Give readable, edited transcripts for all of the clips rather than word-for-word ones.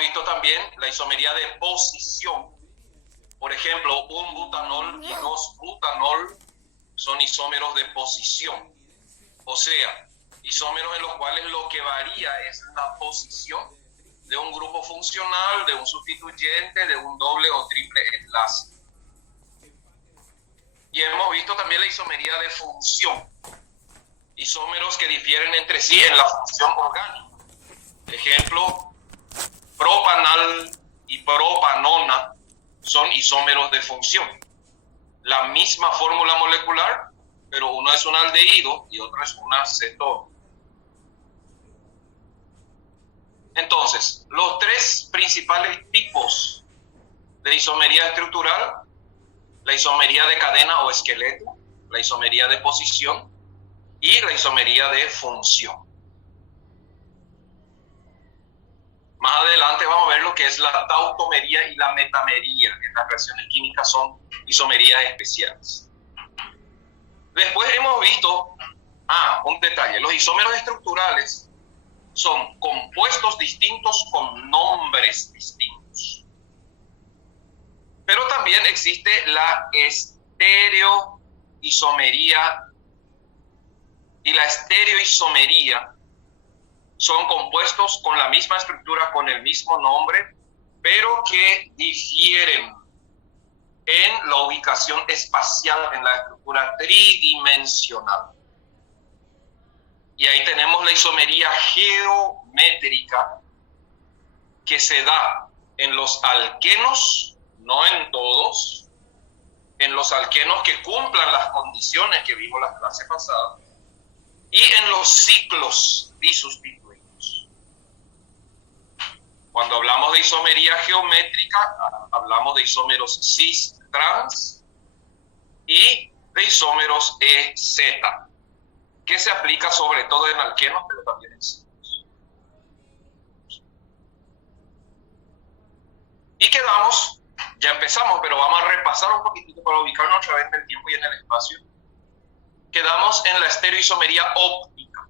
visto también la isomería de posición. Por ejemplo, un butanol y dos butanol son isómeros de posición. O sea, isómeros en los cuales lo que varía es la posición de un grupo funcional, de un sustituyente, de un doble o triple enlace. Y hemos visto también la isomería de función. Isómeros que difieren entre sí en la función orgánica. Ejemplo, propanal y propanona son isómeros de función. La misma fórmula molecular, pero uno es un aldehído y otro es una cetona. Entonces, los tres principales tipos de isomería estructural: la isomería de cadena o esqueleto, la isomería de posición y la isomería de función. Más adelante vamos a ver lo que es la tautomería y la metamería. Estas reacciones químicas son isomerías especiales. Después hemos visto, un detalle: los isómeros estructurales son compuestos distintos con nombres distintos. Pero también existe la estereoisomería, y la estereoisomería son compuestos con la misma estructura, con el mismo nombre, pero que difieren en la ubicación espacial, en la estructura tridimensional. Y ahí tenemos la isomería geométrica, que se da en los alquenos, no en todos, en los alquenos que cumplan las condiciones que vimos la clase pasada, y en los ciclos disustituidos. Cuando hablamos de isomería geométrica, hablamos de isómeros cis-trans y de isómeros EZ, que se aplica sobre todo en alquenos, pero también en ciclos. Y quedamos, ya empezamos, pero vamos a repasar un poquitito para ubicarnos otra vez en el tiempo y en el espacio. Quedamos en la estereoisomería óptica.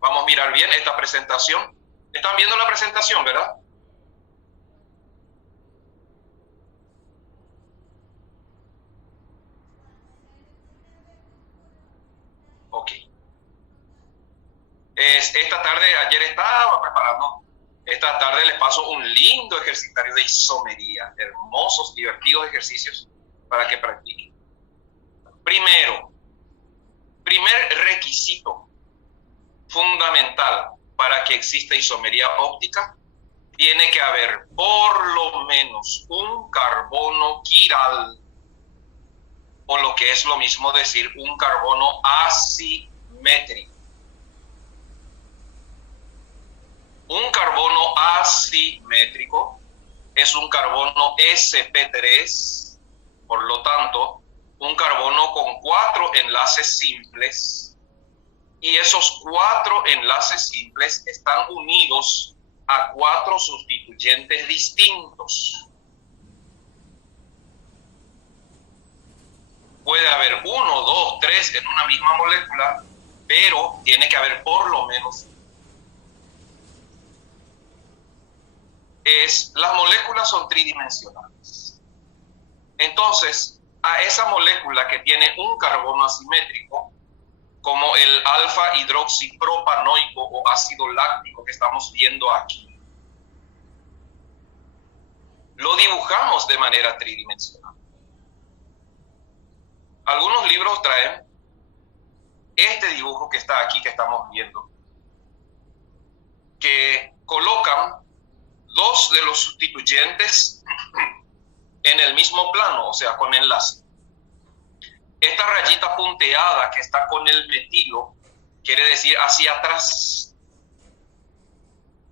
Vamos a mirar bien esta presentación. ¿Están viendo la presentación, verdad? Ok. Esta tarde, ayer estaba preparando. Esta tarde les paso un lindo ejercitario de isomería. Hermosos, divertidos ejercicios para que practiquen. Primer requisito fundamental para que exista isomería óptica: tiene que haber por lo menos un carbono quiral, o lo que es lo mismo decir un carbono asimétrico. Un carbono asimétrico es un carbono sp3, por lo tanto, un carbono con 4 enlaces simples, y esos 4 enlaces simples están unidos a 4 sustituyentes distintos. Puede haber 1, 2, 3 en una misma molécula, pero tiene que haber por lo menos. Las moléculas son tridimensionales. Entonces, a esa molécula que tiene un carbono asimétrico, como el alfa hidroxipropanoico o ácido láctico que estamos viendo aquí, lo dibujamos de manera tridimensional. Algunos libros traen este dibujo que está aquí, que estamos viendo, que colocan 2 de los sustituyentes en el mismo plano, o sea, con enlace. Esta rayita punteada que está con el metilo quiere decir hacia atrás.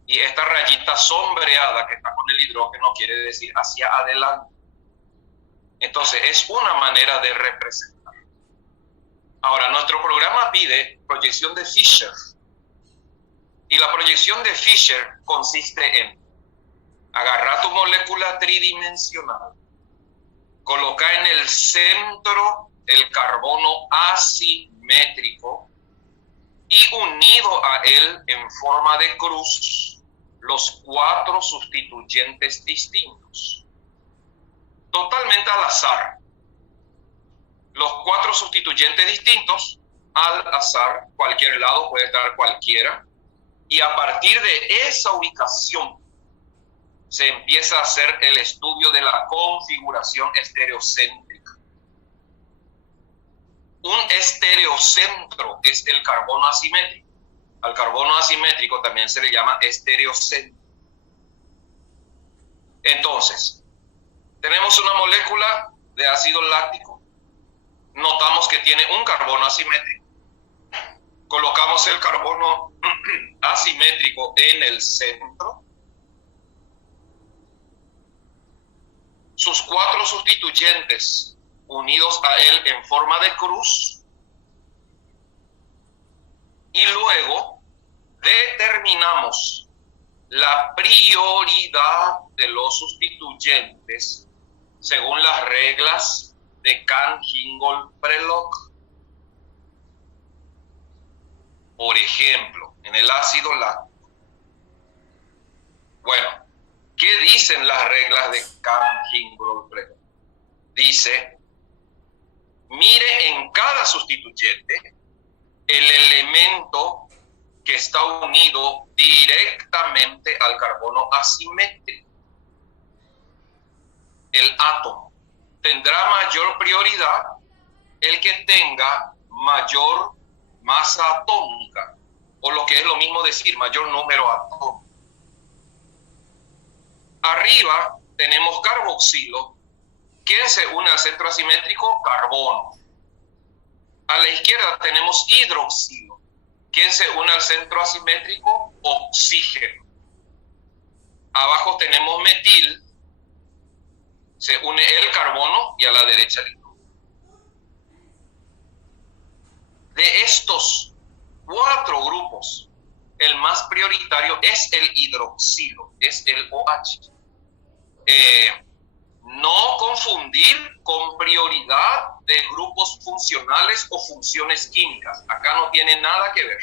Y esta rayita sombreada que está con el hidrógeno quiere decir hacia adelante. Entonces, es una manera de representar. Ahora, nuestro programa pide proyección de Fischer. Y la proyección de Fischer consiste en agarrar tu molécula tridimensional, colocar en el centro el carbono asimétrico y unido a él en forma de cruz los 4 sustituyentes distintos. Totalmente al azar. Los 4 sustituyentes distintos, al azar, cualquier lado puede estar cualquiera, y a partir de esa ubicación se empieza a hacer el estudio de la configuración estereocéntrica. Un estereocentro es el carbono asimétrico. Al carbono asimétrico también se le llama estereocentro. Entonces, tenemos una molécula de ácido láctico. Notamos que tiene un carbono asimétrico. Colocamos el carbono asimétrico en el centro. Sus 4 sustituyentes unidos a él en forma de cruz. Y luego determinamos la prioridad de los sustituyentes según las reglas de Cahn-Hingold-Prelog. Por ejemplo, en el ácido láctico. Bueno, ¿qué dicen las reglas de Cahn-Hingold-Prelog? Dice, mire en cada sustituyente el elemento que está unido directamente al carbono asimétrico. El átomo tendrá mayor prioridad el que tenga mayor masa atómica, o lo que es lo mismo decir, mayor número atómico. Arriba tenemos carboxilo. ¿Quién se une al centro asimétrico? Carbono. A la izquierda tenemos hidroxilo. ¿Quién se une al centro asimétrico? Oxígeno. Abajo tenemos metil. Se une el carbono y a la derecha el hidrógeno. De estos 4 grupos, el más prioritario es el hidroxilo, es el OH. No confundir con prioridad de grupos funcionales o funciones químicas. Acá no tiene nada que ver.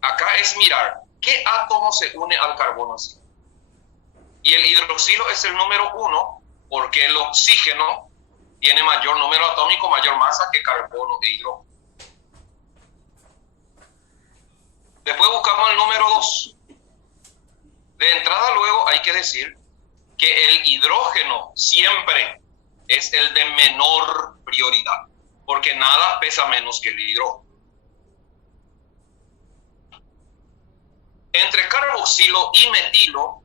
Acá es mirar qué átomo se une al carbono así. Y el hidroxilo es el número 1 porque el oxígeno tiene mayor número atómico, mayor masa que carbono e hidrógeno. Después buscamos el número 2. De entrada luego hay que decir que el hidrógeno siempre es el de menor prioridad, porque nada pesa menos que el hidrógeno. Entre carboxilo y metilo,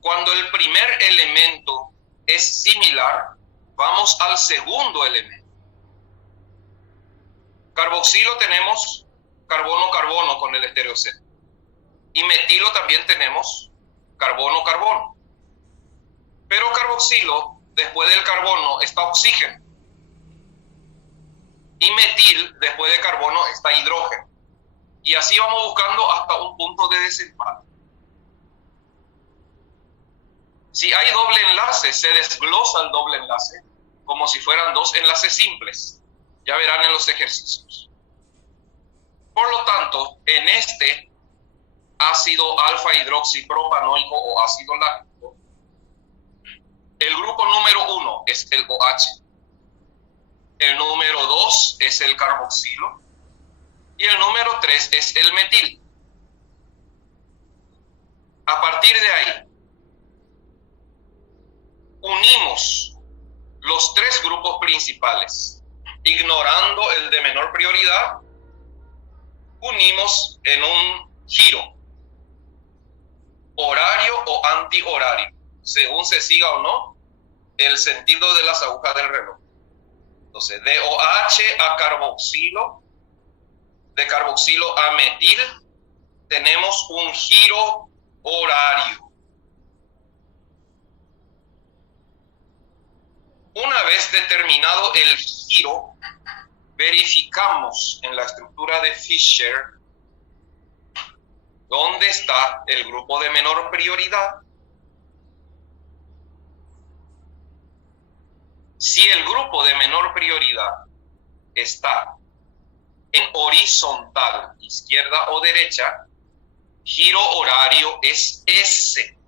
cuando el primer elemento es similar, vamos al segundo elemento. Carboxilo tenemos carbono-carbono con el estereocentro. Y metilo también tenemos carbono-carbono. Pero carboxilo, después del carbono, está oxígeno. Y metil, después de carbono, está hidrógeno. Y así vamos buscando hasta un punto de desempate. Si hay doble enlace, se desglosa el doble enlace como si fueran 2 enlaces simples. Ya verán en los ejercicios. Por lo tanto, en este ácido alfa hidroxipropanoico o ácido láctico, el grupo número 1 es el OH, el número 2 es el carboxilo y el número 3 es el metil. A partir de ahí, unimos los 3 grupos principales, ignorando el de menor prioridad, unimos en un giro, horario o antihorario, según se siga o no el sentido de las agujas del reloj. Entonces, de OH a carboxilo, de carboxilo a metil, tenemos un giro horario. Una vez determinado el giro, verificamos en la estructura de Fischer dónde está el grupo de menor prioridad. Si el grupo de menor prioridad está en horizontal, izquierda o derecha, giro horario es S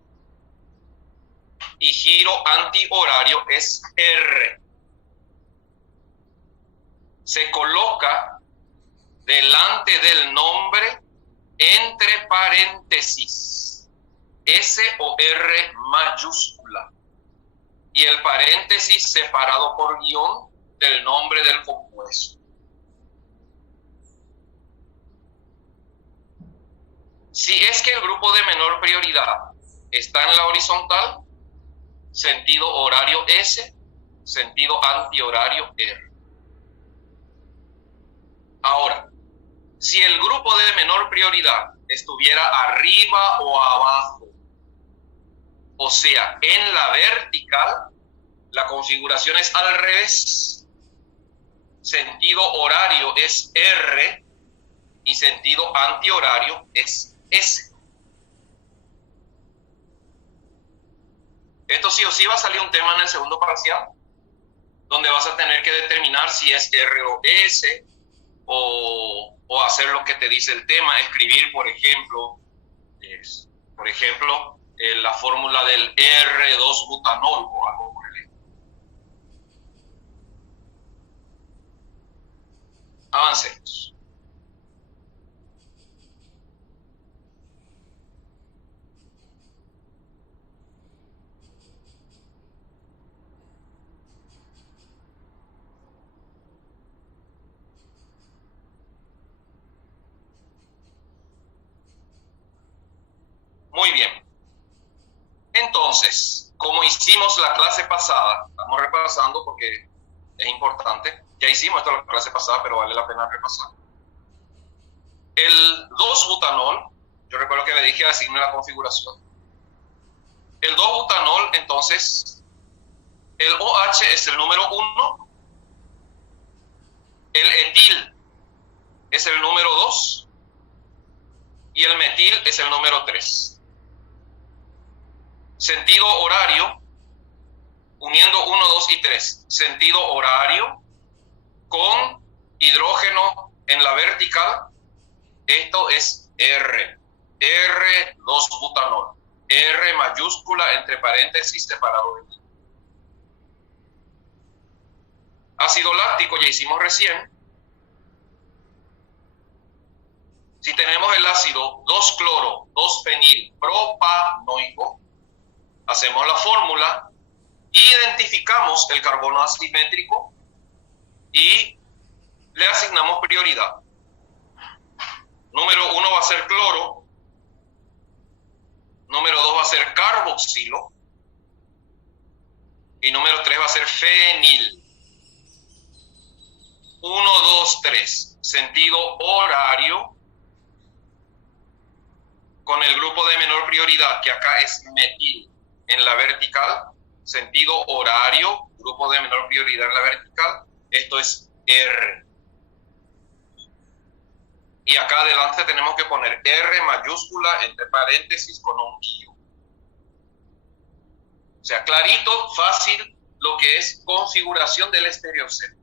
y giro antihorario es R. Se coloca delante del nombre entre paréntesis, S o R mayúscula, y el paréntesis separado por guión del nombre del compuesto. Si es que el grupo de menor prioridad está en la horizontal, sentido horario S, sentido antihorario R. Ahora, si el grupo de menor prioridad estuviera arriba o abajo, o sea, en la vertical, la configuración es al revés. Sentido horario es R y sentido antihorario es S. Esto sí o sí va a salir un tema en el segundo parcial, donde vas a tener que determinar si es R o S, o hacer lo que te dice el tema, escribir, por ejemplo, la fórmula del R2-butanol o algo por el estilo. Avancemos. Muy bien. Entonces, como hicimos la clase pasada, estamos repasando porque es importante. Ya hicimos esto la clase pasada, pero vale la pena repasar. El 2-butanol, yo recuerdo que le dije asigne la configuración. El 2-butanol, entonces, el OH es el número 1, el etil es el número 2 y el metil es el número 3. Sentido horario, uniendo 1, 2 y 3. Sentido horario con hidrógeno en la vertical. Esto es R. R2-butanol. R mayúscula entre paréntesis separado de I. Ácido láctico, ya hicimos recién. Si tenemos el ácido 2-cloro, 2-fenil, propanoico, hacemos la fórmula, identificamos el carbono asimétrico y le asignamos prioridad. Número 1 va a ser cloro, número 2 va a ser carboxilo y número 3 va a ser fenil. 1, 2, 3. Sentido horario con el grupo de menor prioridad, que acá es metil en la vertical. Sentido horario, grupo de menor prioridad en la vertical. Esto es R. Y acá adelante tenemos que poner R mayúscula entre paréntesis con un guión. O sea, clarito, fácil, lo que es configuración del estereocentro.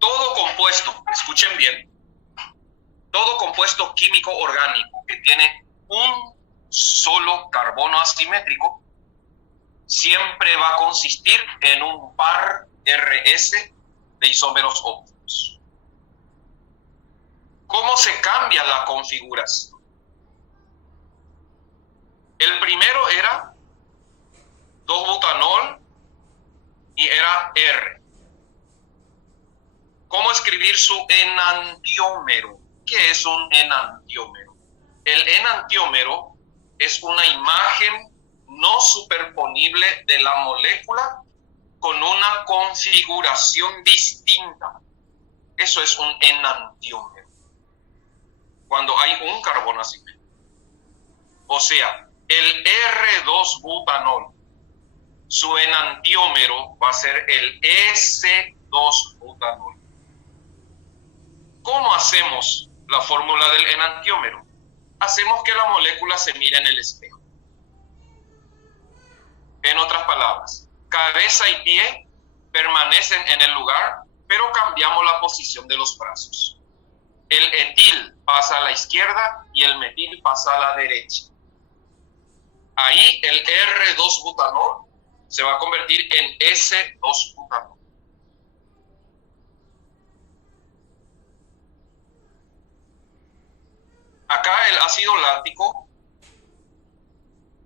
Todo compuesto, escuchen bien, todo compuesto químico orgánico que tiene un solo carbono asimétrico siempre va a consistir en un par RS de isómeros óptimos. ¿Cómo se cambia la configuración? El primero era 2-butanol y era R. ¿Cómo escribir su enantiómero? ¿Qué es un enantiómero? El enantiómero es una imagen no superponible de la molécula con una configuración distinta. Eso es un enantiómero. Cuando hay un carbono asimétrico. O sea, el R2-butanol, su enantiómero va a ser el S2-butanol. ¿Cómo hacemos la fórmula del enantiómero? Hacemos que la molécula se mire en el espejo. En otras palabras, cabeza y pie permanecen en el lugar, pero cambiamos la posición de los brazos. El etil pasa a la izquierda y el metil pasa a la derecha. Ahí el R2-butanol se va a convertir en S2-butanol. Acá el ácido láctico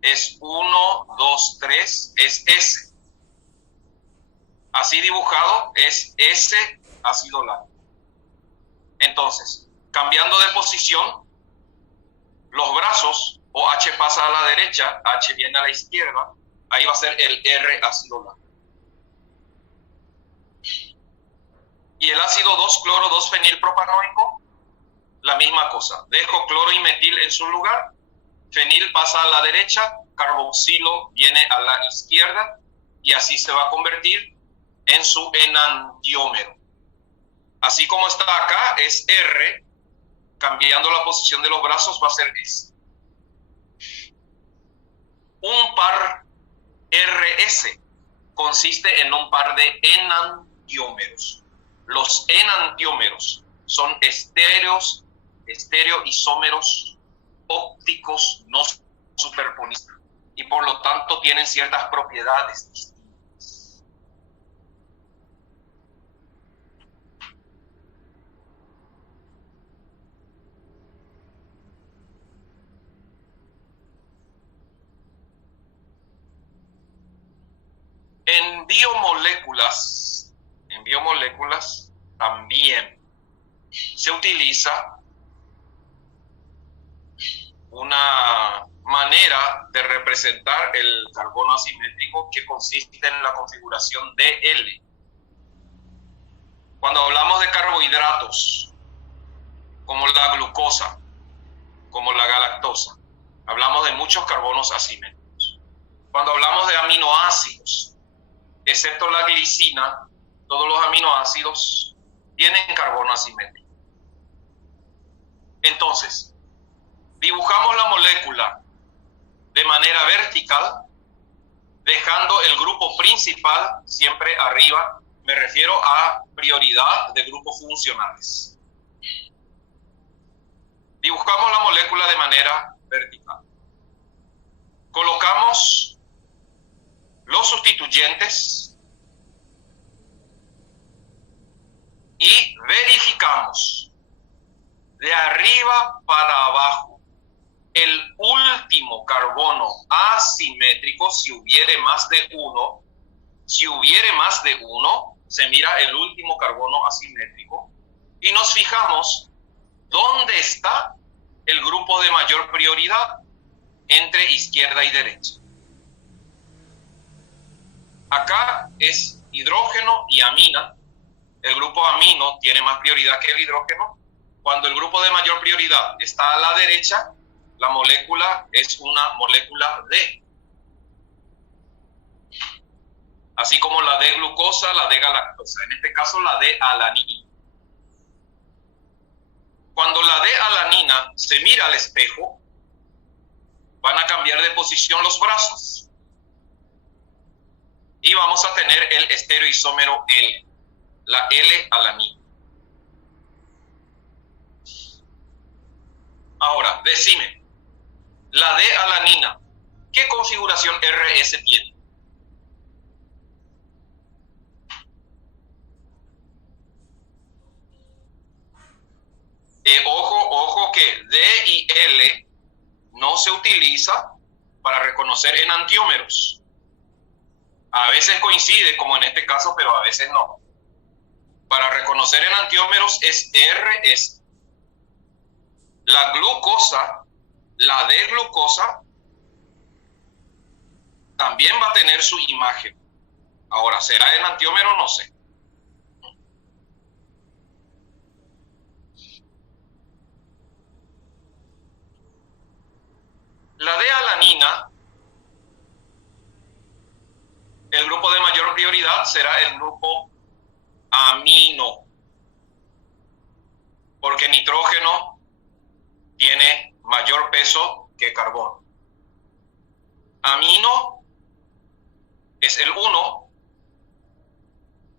es 1, 2, 3, es S. Así dibujado es S ácido láctico. Entonces, cambiando de posición, los brazos, OH pasa a la derecha, H viene a la izquierda, ahí va a ser el R ácido láctico. Y el ácido 2-cloro-2-fenilpropanoico, la misma cosa. Dejo cloro y metil en su lugar, fenil pasa a la derecha, carboxilo viene a la izquierda, y así se va a convertir en su enantiómero. Así como está acá, es R, cambiando la posición de los brazos va a ser S. Un par RS consiste en un par de enantiómeros. Los enantiómeros son estereoisómeros ópticos no superponibles y por lo tanto tienen ciertas propiedades distintas. En biomoléculas también se utiliza una manera de representar el carbono asimétrico que consiste en la configuración DL. Cuando hablamos de carbohidratos, como la glucosa, como la galactosa, hablamos de muchos carbonos asimétricos. Cuando hablamos de aminoácidos, excepto la glicina, todos los aminoácidos tienen carbono asimétrico. Entonces, dibujamos la molécula de manera vertical, dejando el grupo principal siempre arriba. Me refiero a prioridad de grupos funcionales. Dibujamos la molécula de manera vertical. Colocamos los sustituyentes y verificamos de arriba para abajo el último carbono asimétrico. Si hubiere más de uno, se mira el último carbono asimétrico y nos fijamos dónde está el grupo de mayor prioridad entre izquierda y derecha. Acá es hidrógeno y amina. El grupo amino tiene más prioridad que el hidrógeno. Cuando el grupo de mayor prioridad está a la derecha, la molécula es una molécula D. Así como la D-glucosa, la D-galactosa. En este caso, la D-alanina. Cuando la D-alanina se mira al espejo, van a cambiar de posición los brazos. Y vamos a tener el estereoisómero L, la L-alanina. Ahora, decime, la D-alanina, ¿qué configuración RS tiene? Ojo que D y L no se utiliza para reconocer enantiómeros. A veces coincide, como en este caso, pero a veces no. Para reconocer enantiómeros es RS. La glucosa, la D-glucosa, también va a tener su imagen. Ahora, ¿será enantiómero? No sé. La D-alanina, el grupo de mayor prioridad será el grupo amino, porque nitrógeno tiene mayor peso que carbono. Amino es el 1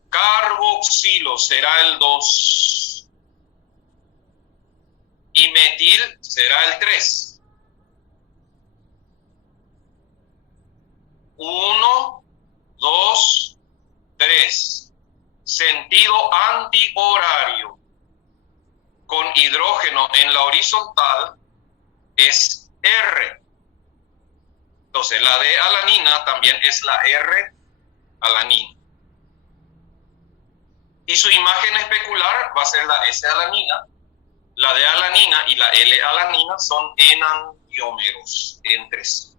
Carboxilo será el 2 y metil será el 3. 1, 2, 3. Sentido antihorario con hidrógeno en la horizontal es R. Entonces la D-alanina también es la R-alanina. Y su imagen especular va a ser la S-alanina. La D-alanina y la L-alanina son enantiómeros entre sí.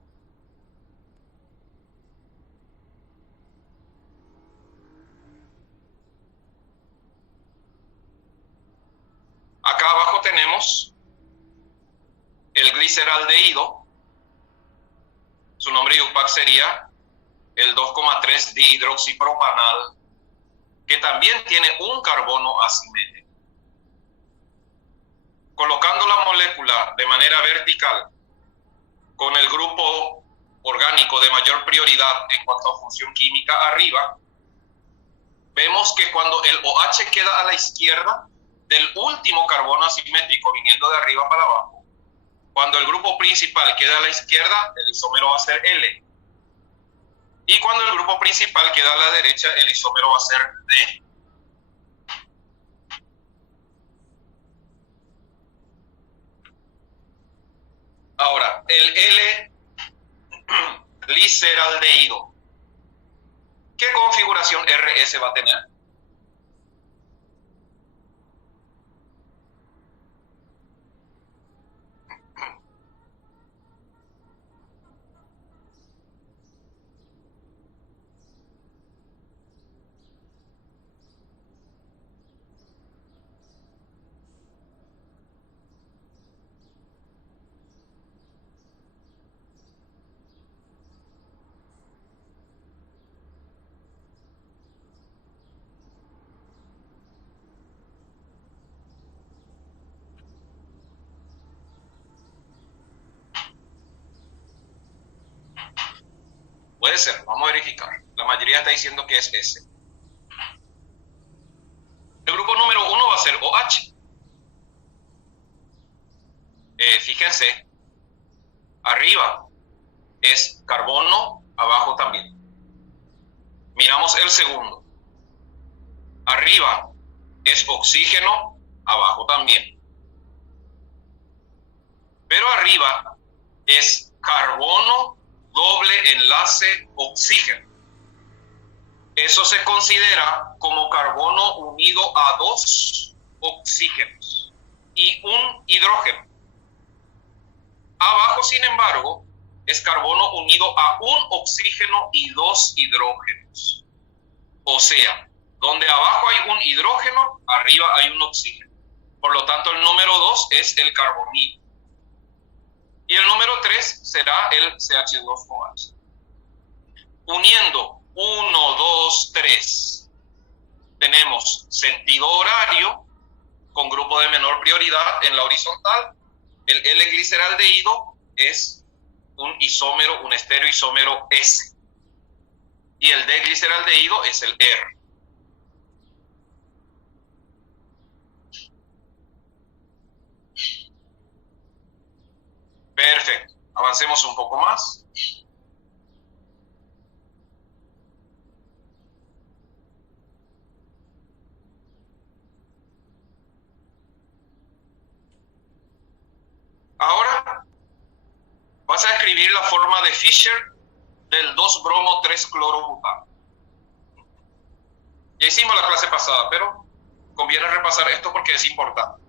Acá abajo tenemos el gliceraldehído. Su nombre IUPAC sería el 2,3 dihidroxipropanal, que también tiene un carbono asimétrico. Colocando la molécula de manera vertical con el grupo orgánico de mayor prioridad en cuanto a función química arriba, vemos que cuando el OH queda a la izquierda del último carbono asimétrico viniendo de arriba para abajo, cuando el grupo principal queda a la izquierda, el isómero va a ser L. Y cuando el grupo principal queda a la derecha, el isómero va a ser D. Ahora, el L-gliceraldehído, ¿qué configuración RS va a tener? Puede ser, vamos a verificar. La mayoría está diciendo que es S. El grupo número 1 va a ser OH. Fíjense, arriba es carbono, abajo también. Miramos el segundo. Arriba es oxígeno, abajo también. Pero arriba es carbono, doble enlace, oxígeno. Eso se considera como carbono unido a 2 oxígenos y un hidrógeno. Abajo, sin embargo, es carbono unido a un oxígeno y 2 hidrógenos. O sea, donde abajo hay un hidrógeno, arriba hay un oxígeno. Por lo tanto, el número 2 es el carbonilo. Y el número 3 será el CH2OH. Uniendo 1, 2, 3, tenemos sentido horario con grupo de menor prioridad en la horizontal. El L-gliceraldehído es un isómero, un estereoisómero S. Y el D-gliceraldehído es el R. Perfecto. Avancemos un poco más. Ahora vas a escribir la forma de Fischer del 2-bromo-3-clorobutano. Ya hicimos la clase pasada, pero conviene repasar esto porque es importante.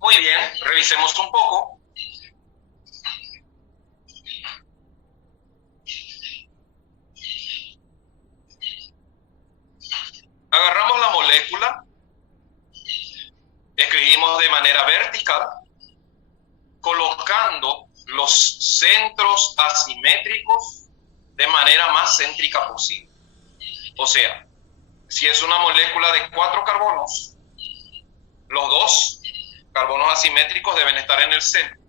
Muy bien, revisemos un poco. Agarramos la molécula, escribimos de manera vertical, colocando los centros asimétricos de manera más céntrica posible. O sea, si es una molécula de 4 carbonos, los 2 carbonos asimétricos deben estar en el centro.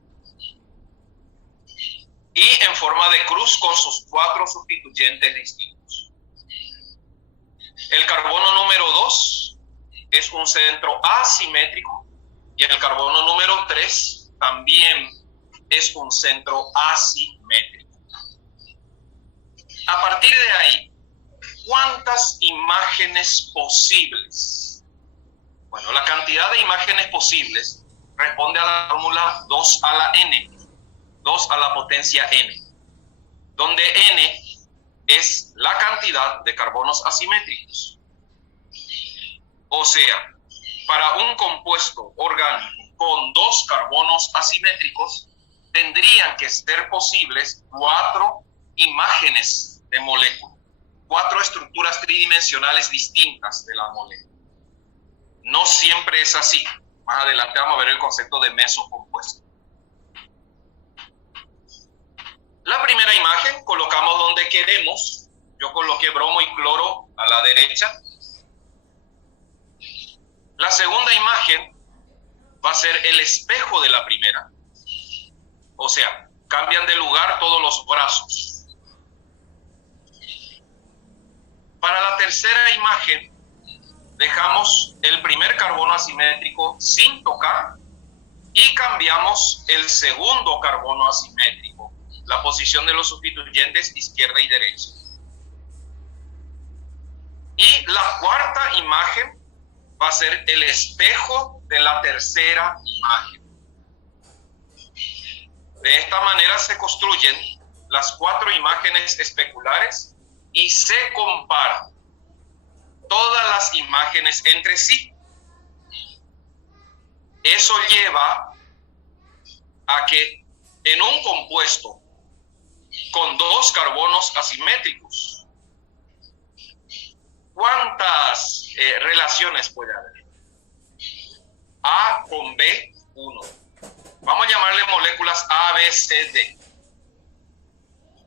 Y en forma de cruz con sus 4 sustituyentes distintos. El carbono número 2 es un centro asimétrico y el carbono número 3 también es un centro asimétrico. A partir de ahí, ¿cuántas imágenes posibles? Bueno, la cantidad de imágenes posibles responde a la fórmula 2 a la n, 2 a la potencia n, donde n es la cantidad de carbonos asimétricos. O sea, para un compuesto orgánico con 2 carbonos asimétricos, tendrían que ser posibles 4 imágenes de molécula, 4 estructuras tridimensionales distintas de la molécula. No siempre es así. Más adelante vamos a ver el concepto de mesocompuesto. La primera imagen colocamos donde queremos. Yo coloqué bromo y cloro a la derecha. La segunda imagen va a ser el espejo de la primera. O sea, cambian de lugar todos los brazos. Para la tercera imagen, dejamos el primer carbono asimétrico sin tocar y cambiamos el segundo carbono asimétrico, la posición de los sustituyentes izquierda y derecha. Y la cuarta imagen va a ser el espejo de la tercera imagen. De esta manera se construyen las 4 imágenes especulares y se comparan todas las imágenes entre sí. Eso lleva a que en un compuesto con 2 carbonos asimétricos, ¿cuántas relaciones puede haber? A con B, 1. Vamos a llamarle moléculas A, B, C, D.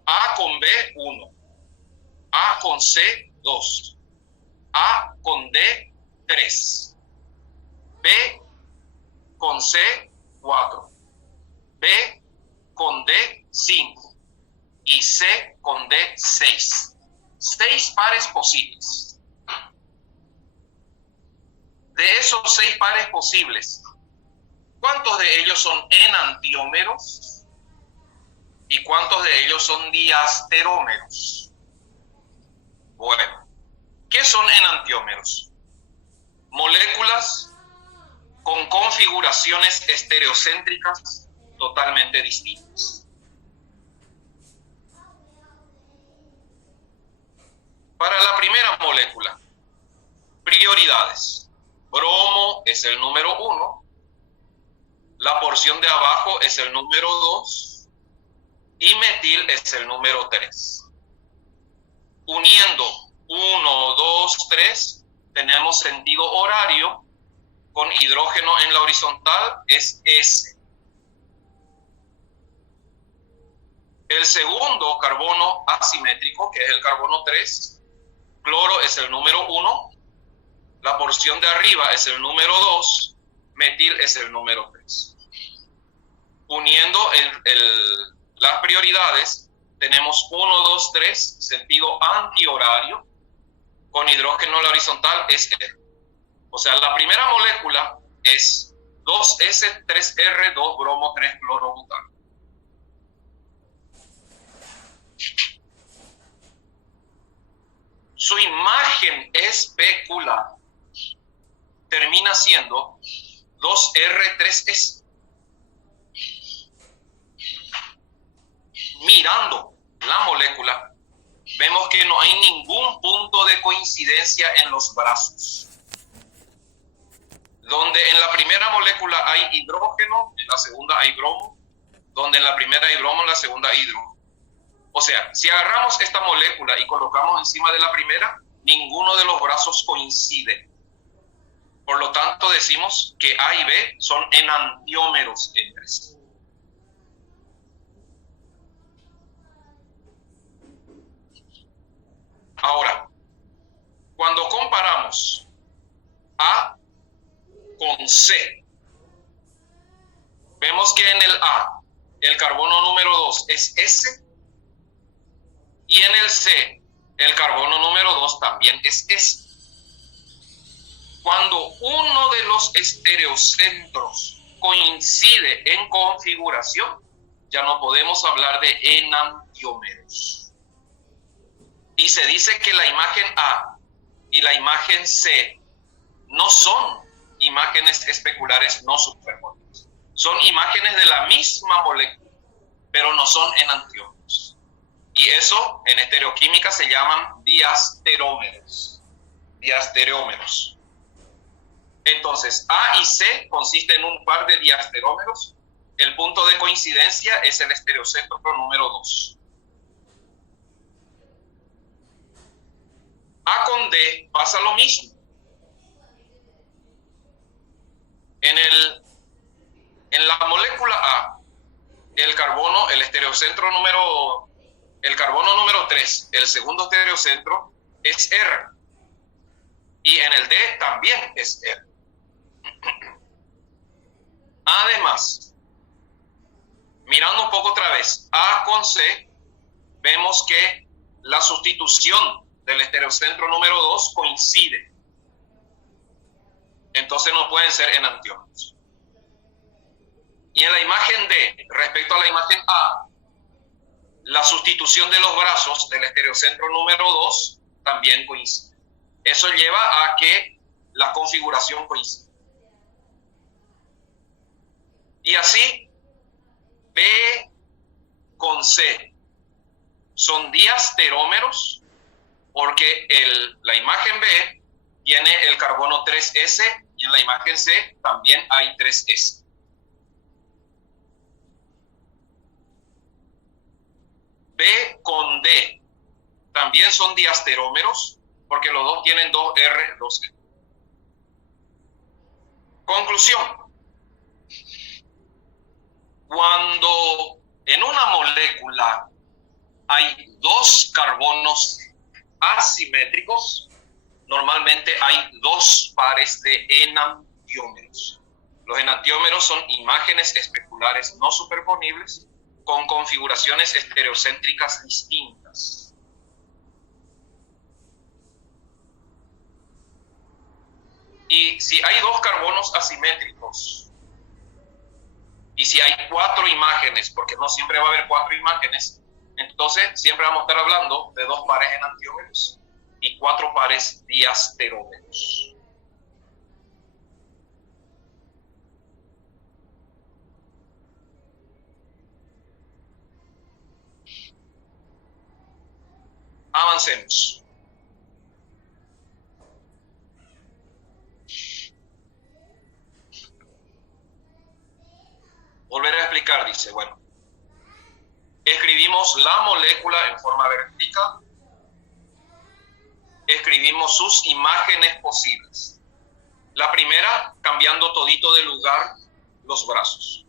A con B, 1. A con C, 2. A con D, 3. B con C, 4. B con D, 5. Y C con D, 6. 6 pares posibles. De esos 6 pares posibles, ¿cuántos de ellos son enantiómeros? ¿Y cuántos de ellos son diasterómeros? Bueno, ¿qué son enantiómeros? Moléculas con configuraciones estereocéntricas totalmente distintas. Para la primera molécula, prioridades. Bromo es el número 1, la porción de abajo es el número 2 y metil es el número 3. Uniendo 1, 2, 3, tenemos sentido horario, con hidrógeno en la horizontal es S. El segundo carbono asimétrico, que es el carbono 3, cloro es el número 1, la porción de arriba es el número 2, metil es el número 3. Uniendo las prioridades, tenemos 1, 2, 3, sentido antihorario, con hidrógeno en la horizontal es R. O sea, la primera molécula es 2S, 3R, 2 bromo, 3 cloro, butano. Su imagen especular termina siendo 2R3S. Mirando la molécula, vemos que no hay ningún punto de coincidencia en los brazos. donde en la primera molécula hay hidrógeno, en la segunda hay bromo, donde en la primera hay bromo, en la segunda hay hidrógeno. O sea, si agarramos esta molécula y colocamos encima de la primera, ninguno de los brazos coincide. Por lo tanto, decimos que A y B son enantiómeros entre sí. Ahora, cuando comparamos A con C, vemos que en el A, el carbono número 2 es S, y en el C, el carbono número 2 también es S. Cuando uno de los estereocentros coincide en configuración, ya no podemos hablar de enantiómeros. Y se dice que la imagen A y la imagen C no son imágenes especulares no superponibles. Son imágenes de la misma molécula, pero no son enantiómeros. Y eso en estereoquímica se llaman diastereómeros. Diastereómeros. Entonces, A y C consisten en un par de diastereómeros. El punto de coincidencia es el estereocentro número 2. A con D pasa lo mismo. En la molécula A, el carbono, el carbono número 3, el segundo estereocentro, es R. Y en el D también es R. Además, mirando un poco otra vez, A con C, vemos que la sustitución del estereocentro número 2 coincide. Entonces no pueden ser enantiómeros. Y en la imagen D, respecto a la imagen A, la sustitución de los brazos del estereocentro número 2 también coincide. Eso lleva a que la configuración coincide. Y así, B con C son diasterómeros porque la imagen B tiene el carbono 3S y en la imagen C también hay 3S. B con D también son diasterómeros porque los dos tienen 2R, 2E. Conclusión. Cuando en una molécula hay dos carbonos asimétricos, normalmente hay dos pares de enantiómeros. Los enantiómeros son imágenes especulares no superponibles con configuraciones estereocéntricas distintas. Y si hay dos carbonos asimétricos, y si hay 4 imágenes, porque no siempre va a haber 4 imágenes, entonces siempre vamos a estar hablando de 2 pares enantiómeros y 4 pares diasterómeros. Avancemos. Volver a explicar, dice, bueno, escribimos la molécula en forma vertical, escribimos sus imágenes posibles. La primera, cambiando todito de lugar los brazos.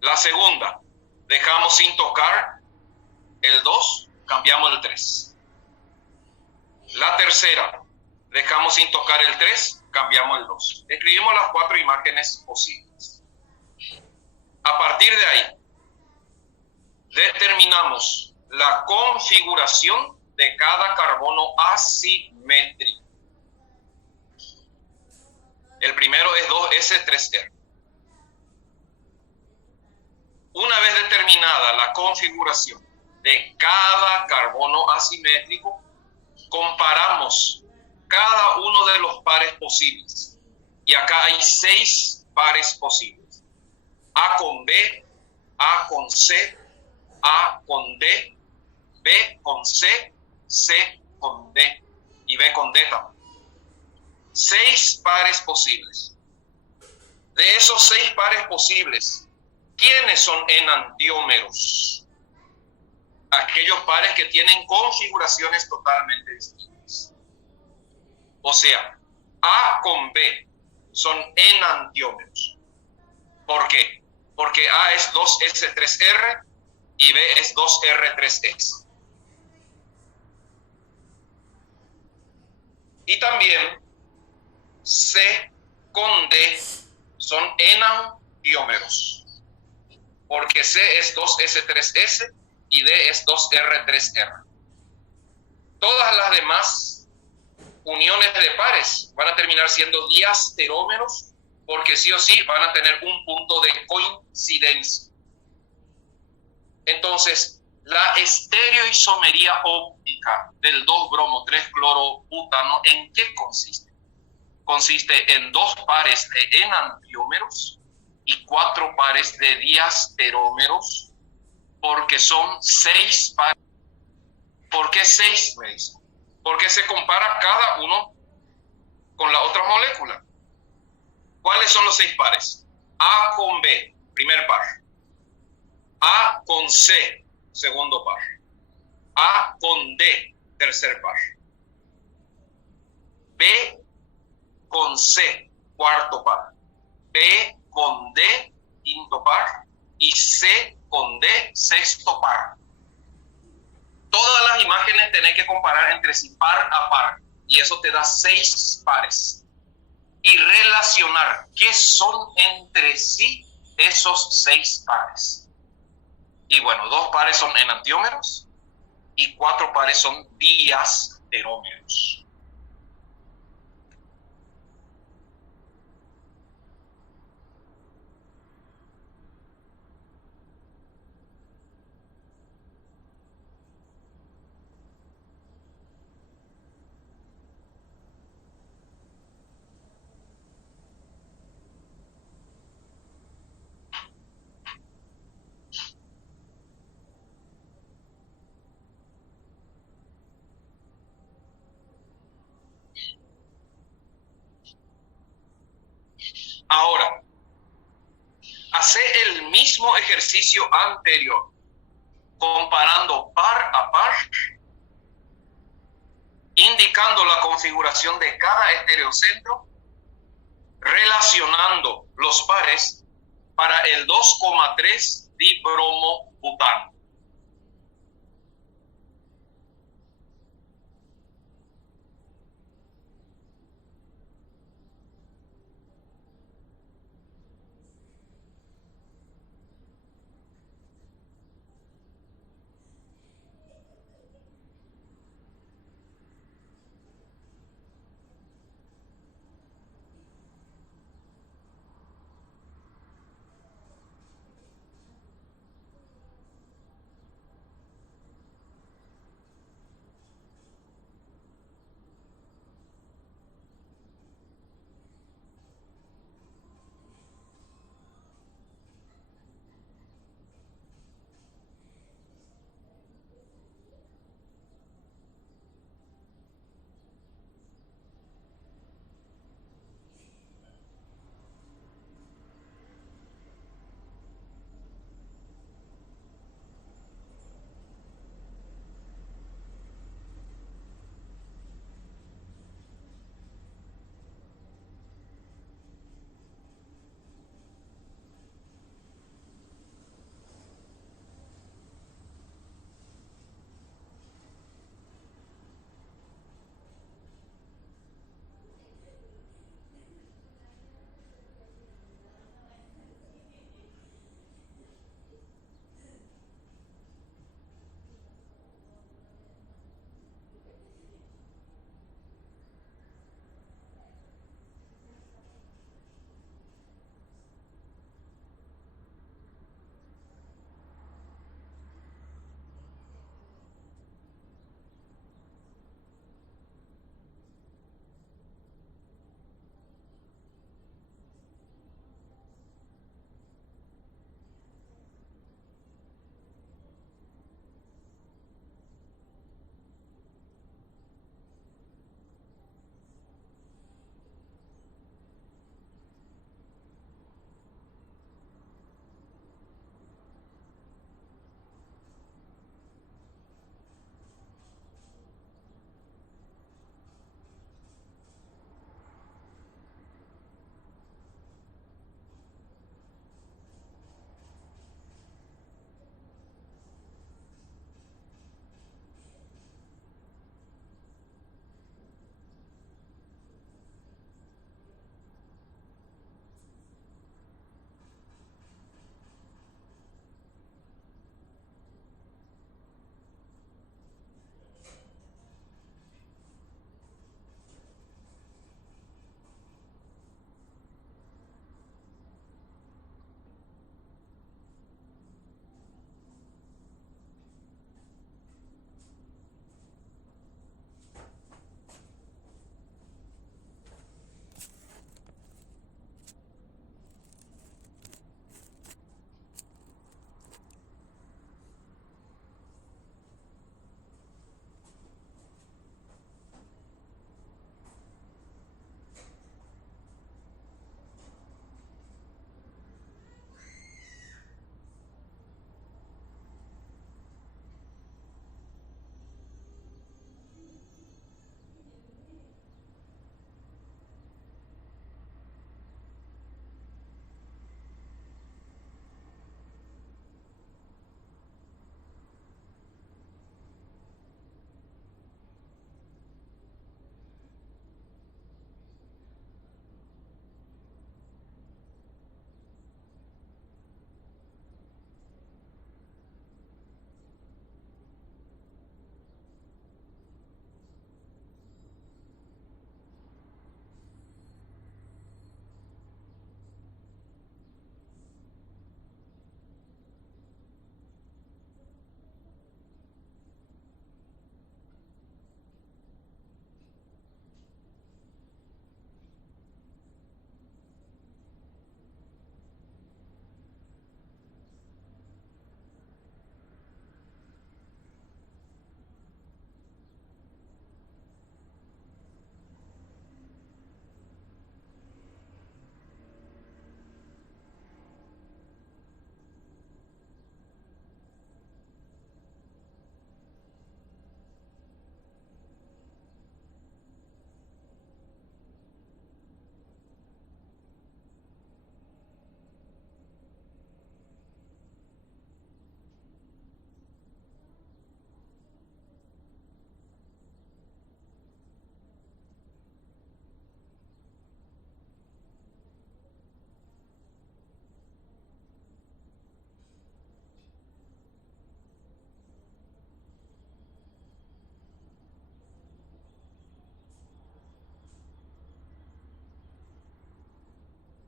La segunda, dejamos sin tocar el 2, cambiamos el 3. La tercera, dejamos sin tocar el 3, cambiamos el 2. Escribimos las 4 imágenes posibles. A partir de ahí, determinamos la configuración de cada carbono asimétrico. El primero es 2S3R. Una vez determinada la configuración de cada carbono asimétrico, comparamos cada uno de los pares posibles. Y acá hay 6 pares posibles. A con B, A con C, A con D, B con C, C con D y B con D también. 6 pares posibles. De esos 6 pares posibles, ¿quiénes son enantiómeros? Aquellos pares que tienen configuraciones totalmente distintas. O sea, A con B son enantiómeros. ¿Por qué? Porque A es 2S3R y B es 2R3S. Y también C con D son enantiómeros, porque C es 2S3S y D es 2R3R. Todas las demás uniones de pares van a terminar siendo diasterómeros, porque sí o sí van a tener un punto de coincidencia. Entonces, la estereoisomería óptica del 2-bromo-3-clorobutano, ¿en qué consiste? Consiste en 2 pares de enantiómeros y 4 pares de diasterómeros, porque son 6 pares. ¿Por qué 6? Porque se compara cada uno con la otra molécula. ¿Cuáles son los 6 pares? A con B, primer par. A con C, segundo par. A con D, tercer par. B con C, cuarto par. B con D, quinto par. Y C con D, sexto par. Todas las imágenes tenés que comparar entre sí par a par. Y eso te da 6 pares. Y relacionar qué son entre sí esos 6 pares. Y bueno, 2 pares son enantiómeros y 4 pares son diasterómeros. Ahora, hace el mismo ejercicio anterior, comparando par a par, indicando la configuración de cada estereocentro, relacionando los pares para el 2,3 dibromobutano.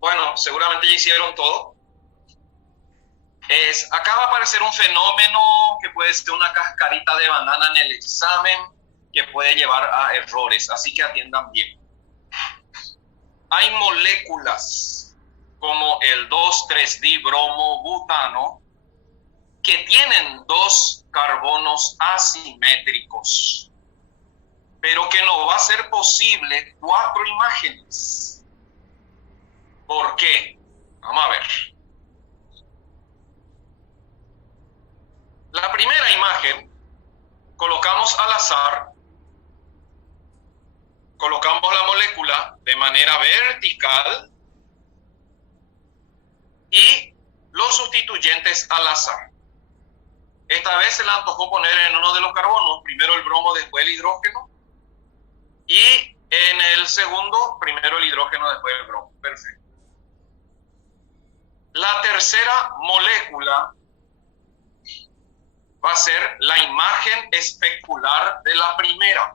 Bueno, seguramente ya hicieron todo. Acá va a aparecer un fenómeno que puede ser una cascarita de banana en el examen, que puede llevar a errores, así que atiendan bien. Hay moléculas como el 2,3-dibromobutano que tienen 2 carbonos asimétricos, pero que no va a ser posible 4 imágenes. ¿Por qué? Vamos a ver. La primera imagen, colocamos al azar, colocamos la molécula de manera vertical y los sustituyentes al azar. Esta vez se le antojó poner en uno de los carbonos, primero el bromo, después el hidrógeno, y en el segundo, primero el hidrógeno, después el bromo. Perfecto. La tercera molécula va a ser la imagen especular de la primera.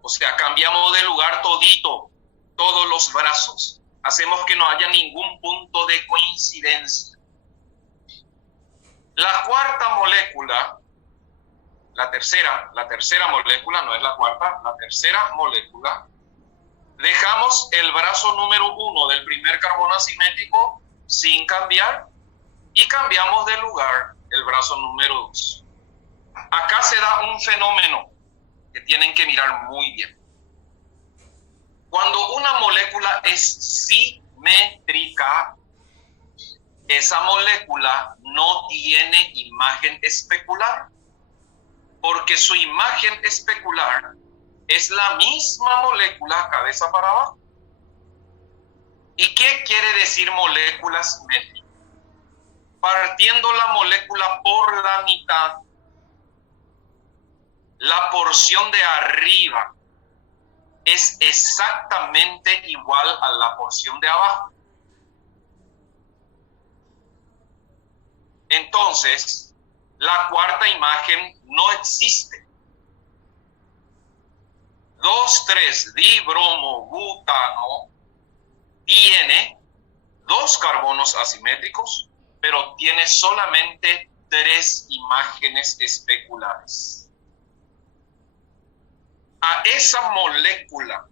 O sea, cambiamos de lugar todito, todos los brazos. Hacemos que no haya ningún punto de coincidencia. La cuarta molécula, la tercera molécula, no es la cuarta, la tercera molécula, dejamos el brazo número 1 del primer carbono asimétrico sin cambiar y cambiamos de lugar el brazo número 2. Acá se da un fenómeno que tienen que mirar muy bien. Cuando una molécula es simétrica, esa molécula no tiene imagen especular, porque su imagen especular es la misma molécula cabeza para abajo. ¿Y qué quiere decir molécula simétrica? Partiendo la molécula por la mitad, la porción de arriba es exactamente igual a la porción de abajo. Entonces, la cuarta imagen no existe. 2,3-dibromobutano tiene 2 carbonos asimétricos, pero tiene solamente 3 imágenes especulares. A esa molécula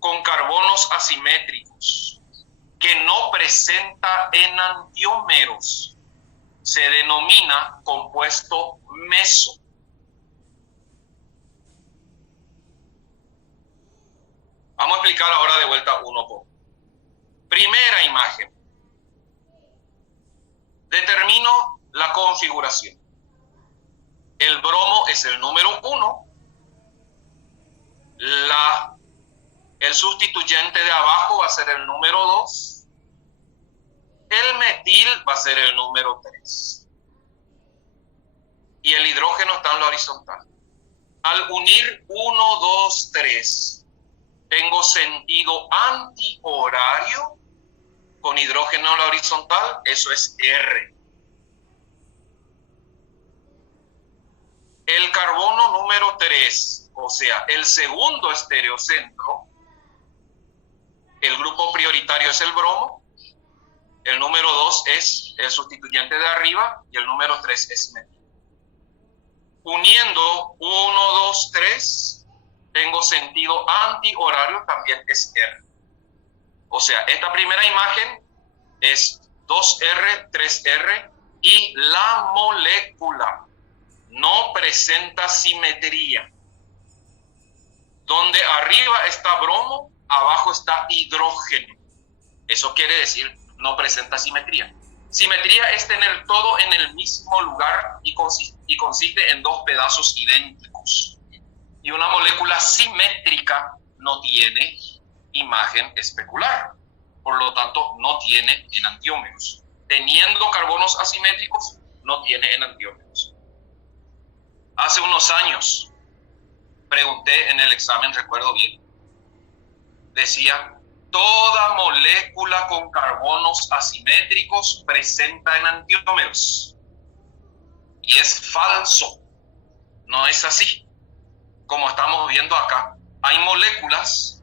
con carbonos asimétricos que no presenta enantiómeros se denomina compuesto meso. Vamos a explicar ahora de vuelta uno por uno. Primera imagen. Determino la configuración. El bromo es el número 1. El sustituyente de abajo va a ser el número 2. El metil va a ser el número 3. Y el hidrógeno está en la horizontal. Al unir 1, 2, 3, tengo sentido antihorario con hidrógeno en la horizontal, eso es R. El carbono número 3, o sea, el segundo estereocentro, el grupo prioritario es el bromo, el número 2 es el sustituyente de arriba y el número 3 es metil. Uniendo 1, 2, 3, tengo sentido antihorario, también es R. O sea, esta primera imagen es 2R, 3R y la molécula no presenta simetría. Donde arriba está bromo, abajo está hidrógeno. Eso quiere decir no presenta simetría. Simetría es tener todo en el mismo lugar y consiste en 2 pedazos idénticos. Y una molécula simétrica no tiene imagen especular. Por lo tanto, no tiene enantiómeros. Teniendo carbonos asimétricos, no tiene enantiómeros. Hace unos años, pregunté en el examen, recuerdo bien, decía, toda molécula con carbonos asimétricos presenta enantiómeros. Y es falso. No es así. Como estamos viendo acá, hay moléculas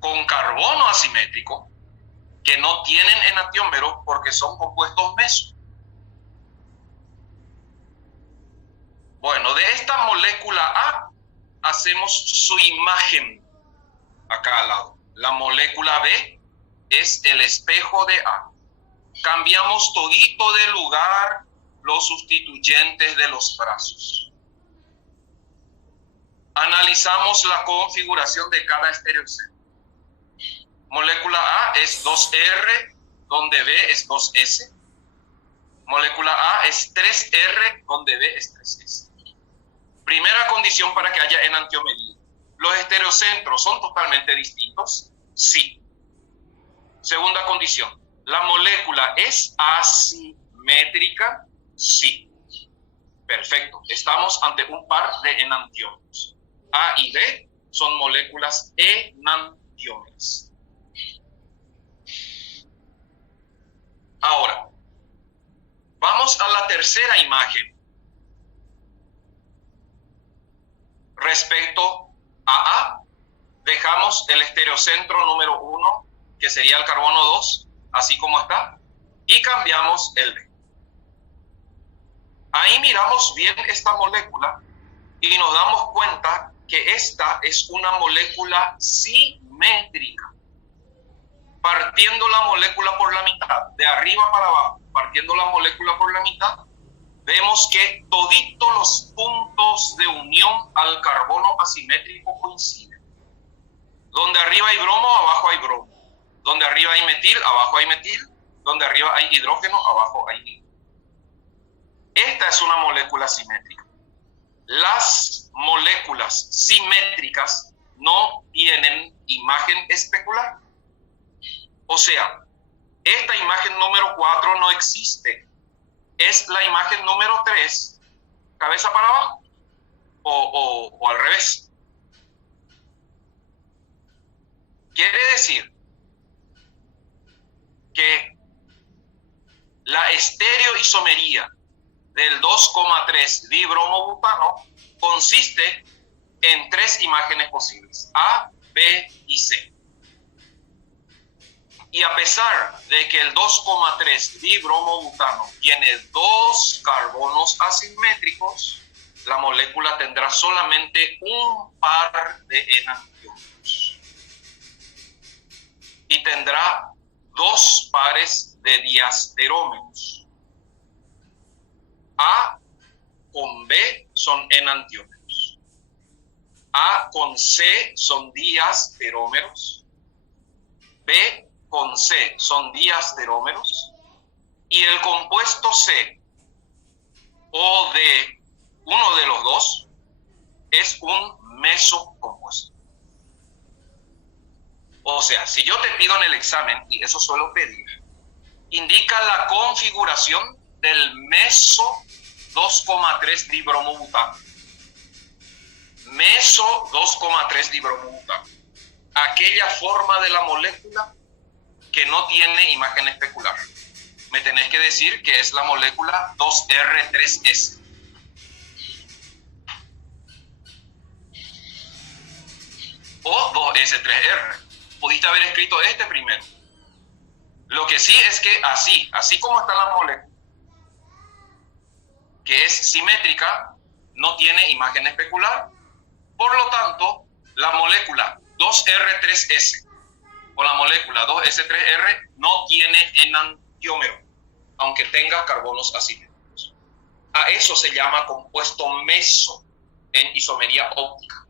con carbono asimétrico que no tienen enantiómero porque son compuestos meso. Bueno, de esta molécula A hacemos su imagen acá al lado. La molécula B es el espejo de A. Cambiamos todito de lugar los sustituyentes de los brazos. Analizamos la configuración de cada estereocentro. Molécula A es 2R, donde B es 2S. Molécula A es 3R, donde B es 3S. Primera condición para que haya enantiomería. ¿Los estereocentros son totalmente distintos? Sí. Segunda condición. ¿La molécula es asimétrica? Sí. Perfecto. Estamos ante un par de enantiómeros. A y B son moléculas enantiómeras. Ahora, vamos a la tercera imagen. Respecto a A, dejamos el estereocentro número 1, que sería el carbono 2, así como está, y cambiamos el B. Ahí miramos bien esta molécula y nos damos cuenta que esta es una molécula simétrica. Partiendo la molécula por la mitad, de arriba para abajo, partiendo la molécula por la mitad, vemos que toditos los puntos de unión al carbono asimétrico coinciden. Donde arriba hay bromo, abajo hay bromo. Donde arriba hay metil, abajo hay metil. Donde arriba hay hidrógeno, abajo hay hidrógeno. Esta es una molécula simétrica. Las moléculas simétricas no tienen imagen especular. O sea, esta imagen número 4 no existe. Es la imagen número 3, cabeza para abajo, o al revés. Quiere decir que la estereoisomería del 2,3 dibromobutano consiste en 3 imágenes posibles, A, B y C. Y a pesar de que el 2,3 dibromobutano tiene 2 carbonos asimétricos, la molécula tendrá solamente un par de enantiómeros. Y tendrá 2 pares de diasterómeros. A con B son enantiómeros. A con C son diasterómeros. B con C son diasterómeros. Y el compuesto C o de uno de los dos es un mesocompuesto. O sea, si yo te pido en el examen, y eso suelo pedir, indica la configuración del meso 2,3 dibromobutano. Meso 2,3 dibromobutano. Aquella forma de la molécula que no tiene imagen especular. Me tenés que decir que es la molécula 2R3S. O 2S3R. Pudiste haber escrito este primero. Lo que sí es que así como está la molécula, que es simétrica, no tiene imagen especular. Por lo tanto, la molécula 2R3S o la molécula 2S3R no tiene enantiómero, aunque tenga carbonos asimétricos. A eso se llama compuesto meso en isomería óptica.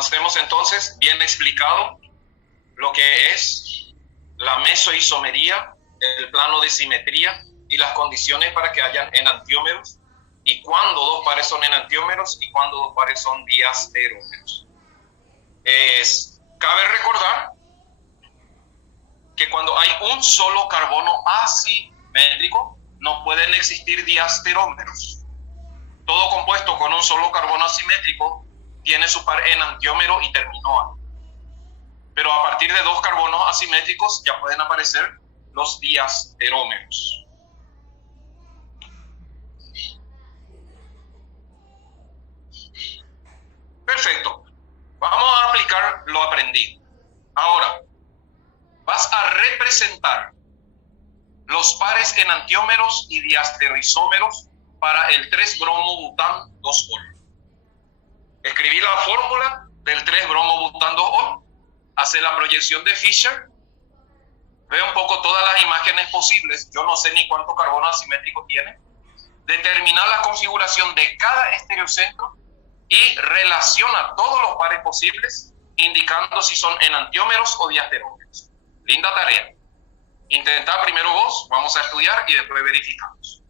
Avancemos entonces, bien explicado lo que es la mesoisomería, el plano de simetría y las condiciones para que hayan enantiómeros, y cuándo dos pares son enantiómeros y cuándo dos pares son diasterómeros. Cabe recordar que cuando hay un solo carbono asimétrico, no pueden existir diasterómeros. Todo compuesto con un solo carbono asimétrico tiene su par enantiómero y terminó ahí. Pero a partir de dos carbonos asimétricos ya pueden aparecer los diasterómeros. Perfecto. Vamos a aplicar lo aprendido. Ahora, vas a representar los pares enantiómeros y diastereoisómeros para el 3-bromo-bután 2-ol. Escribí la fórmula del 3-bromo-bután 2-ol, hace la proyección de Fischer, ve un poco todas las imágenes posibles, yo no sé ni cuánto carbono asimétrico tiene, determinar la configuración de cada estereocentro y relaciona todos los pares posibles, indicando si son enantiómeros o diasterómeros. Linda tarea. Intentad primero vos, vamos a estudiar y después verificamos.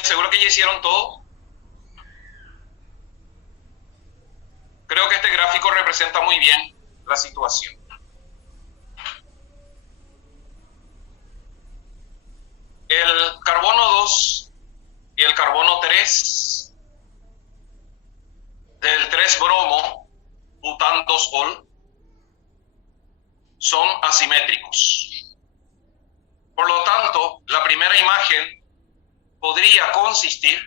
bien, seguro que ya hicieron todo. Creo que este gráfico representa muy bien la situación. El carbono 2 y el carbono 3 del 3-bromo butan 2-ol son asimétricos. Por lo tanto, la primera imagen podría consistir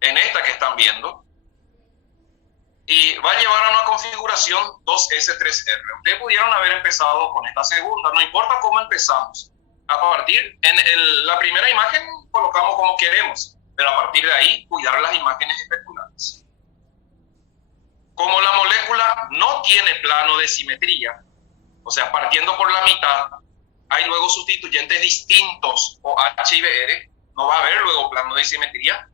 en esta que están viendo y va a llevar a una configuración 2s3r. Ustedes pudieron haber empezado con esta segunda, no importa cómo empezamos. A partir, la primera imagen colocamos como queremos, pero a partir de ahí cuidar las imágenes especulares. Como la molécula no tiene plano de simetría, o sea, partiendo por la mitad, hay luego sustituyentes distintos, o H y BR, no va a haber luego plano de simetría.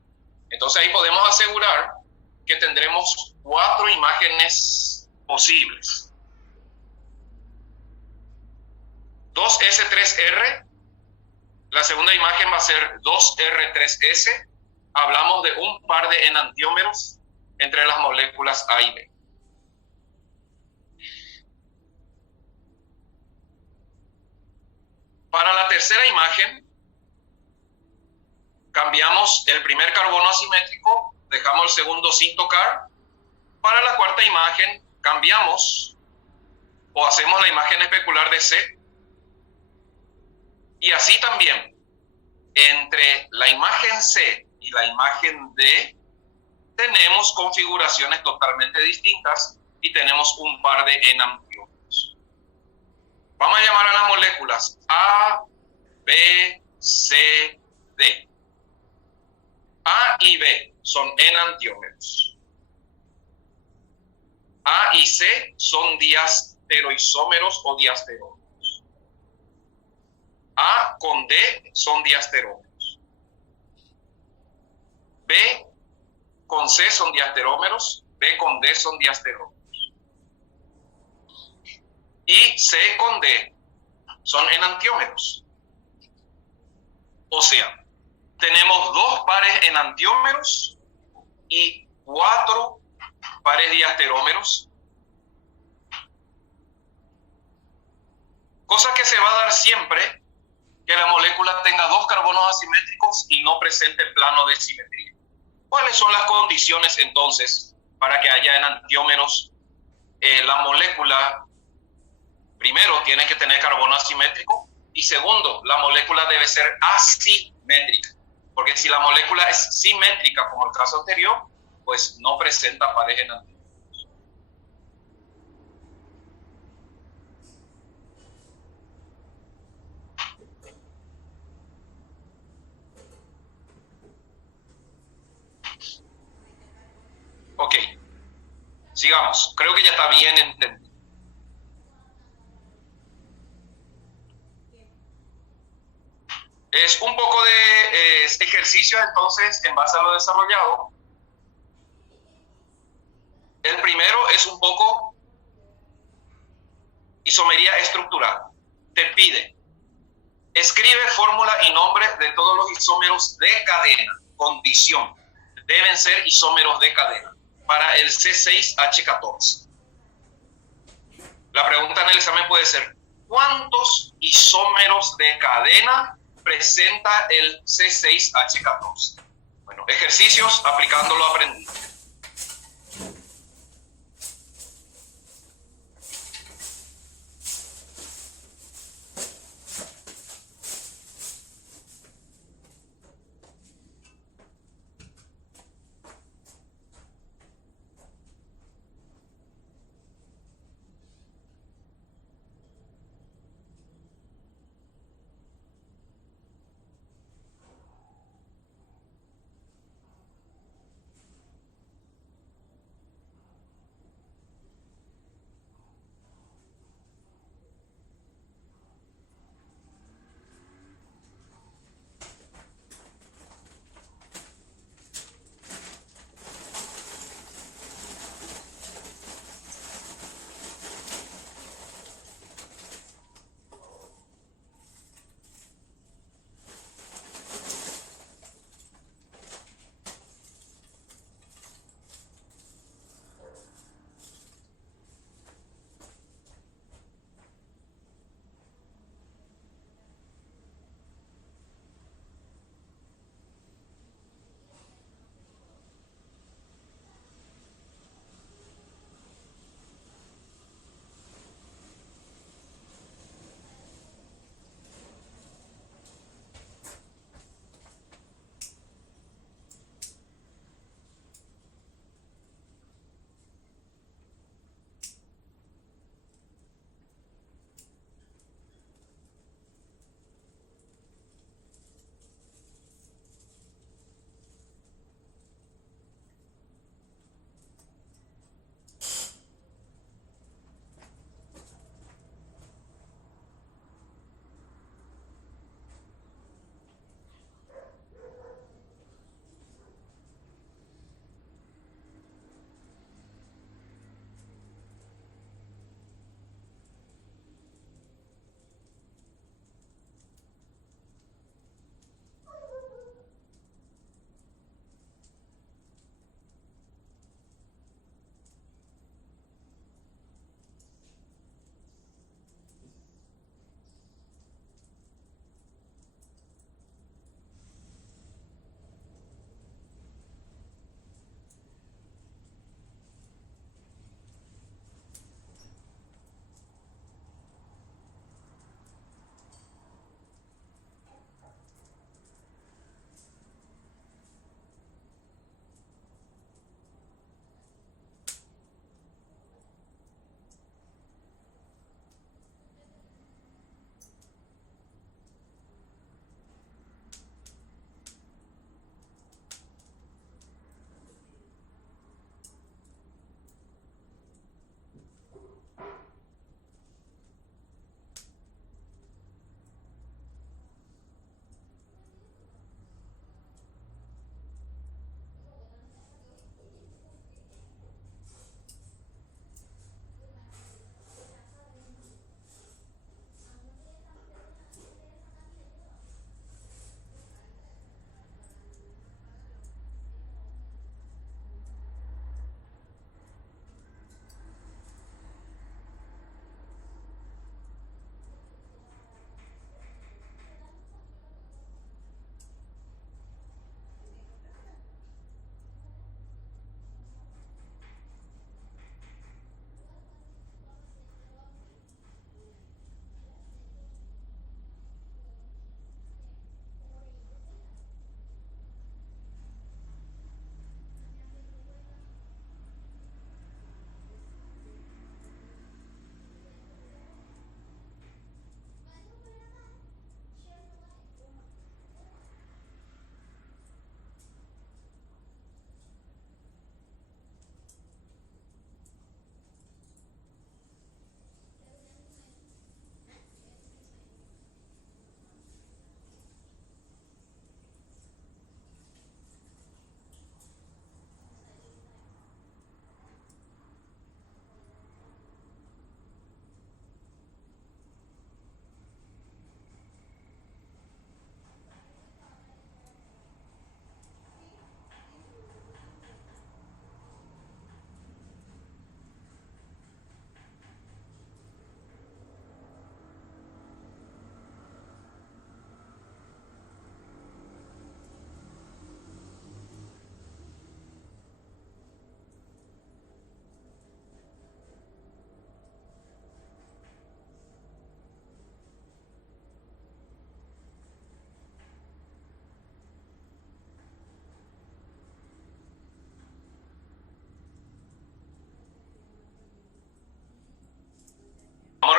Entonces ahí podemos asegurar que tendremos 4 imágenes posibles. 2s3r, la segunda imagen va a ser 2r3s. Hablamos de un par de enantiómeros entre las moléculas A y B. Para la tercera imagen, cambiamos el primer carbono asimétrico, dejamos el segundo sin tocar. Para la cuarta imagen, cambiamos o hacemos la imagen especular de C. Y así también, entre la imagen C y la imagen D, tenemos configuraciones totalmente distintas y tenemos un par de enantiómeros. Vamos a llamar a las moléculas A, B, C, D. A y B son enantiómeros. A y C son diastereoisómeros o diasterómeros. A con D son diasterómeros. B con C son diasterómeros. B con D son diasterómeros. Y C con D son enantiómeros. O sea, tenemos 2 pares enantiómeros y 4 pares diasterómeros. Cosa que se va a dar siempre que la molécula tenga 2 carbonos asimétricos y no presente plano de simetría. ¿Cuáles son las condiciones entonces para que haya enantiómeros? La molécula, primero, tiene que tener carbono asimétrico y segundo, la molécula debe ser asimétrica. Porque si la molécula es simétrica, como el caso anterior, pues no presenta pares enantiómeros. Ok, sigamos. Creo que ya está bien entendido. Es un poco de ejercicio entonces en base a lo desarrollado. El primero es un poco isomería estructural. Te pide, escribe fórmula y nombre de todos los isómeros de cadena. Condición, deben ser isómeros de cadena para el C6H14. La pregunta en el examen puede ser, ¿cuántos isómeros de cadena presenta el C6H14? Bueno, ejercicios aplicando lo aprendido.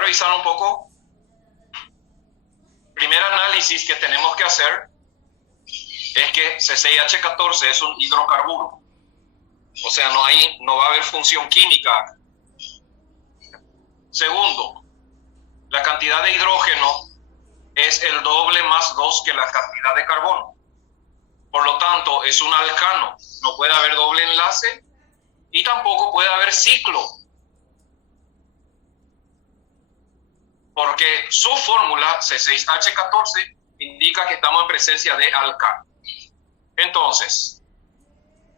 revisar un poco. Primer análisis que tenemos que hacer es que C6H14 es un hidrocarburo. O sea, no va a haber función química. Segundo, la cantidad de hidrógeno es el doble más 2 que la cantidad de carbono. Por lo tanto, es un alcano. No puede haber doble enlace y tampoco puede haber ciclo. Porque su fórmula C6H14 indica que estamos en presencia de alcano. Entonces,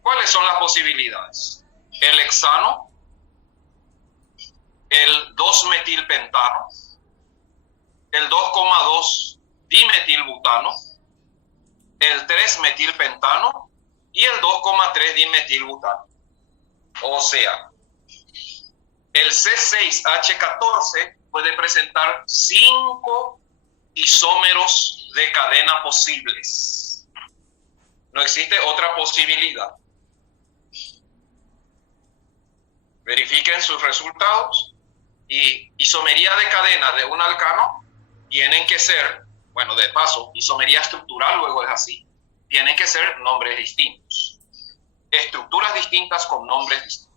¿cuáles son las posibilidades? El hexano, el 2-metilpentano, el 2,2 dimetilbutano, el 3-metilpentano y el 2,3 dimetilbutano. O sea, el C6H14 puede presentar 5 isómeros de cadena posibles. No existe otra posibilidad. Verifiquen sus resultados y isomería de cadena de un alcano tienen que ser, bueno, de paso, isomería estructural luego es así, tienen que ser nombres distintos. Estructuras distintas con nombres distintos.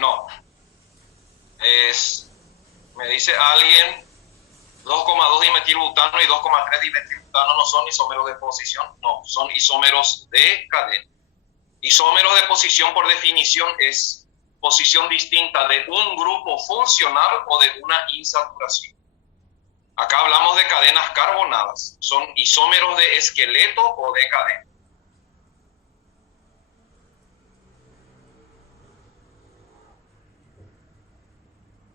No. Me dice alguien, 2,2 dimetilbutano y 2,3 dimetilbutano no son isómeros de posición, no, son isómeros de cadena. Isómeros de posición, por definición, es posición distinta de un grupo funcional o de una insaturación. Acá hablamos de cadenas carbonadas, son isómeros de esqueleto o de cadena.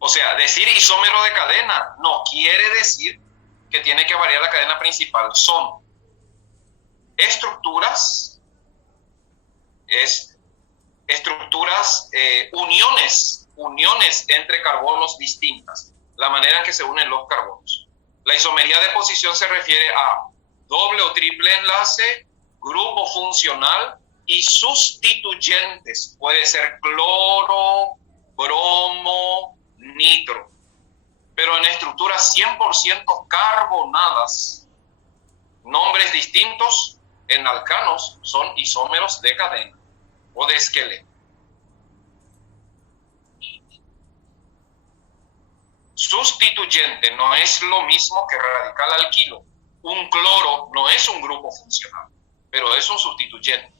O sea, decir isómero de cadena no quiere decir que tiene que variar la cadena principal. Son estructuras, uniones entre carbonos distintas, la manera en que se unen los carbonos. La isomería de posición se refiere a doble o triple enlace, grupo funcional y sustituyentes. Puede ser cloro, bromo, nitro. Pero en estructuras 100% carbonadas, nombres distintos en alcanos son isómeros de cadena o de esqueleto. Sustituyente no es lo mismo que radical alquilo. Un cloro no es un grupo funcional, pero es un sustituyente.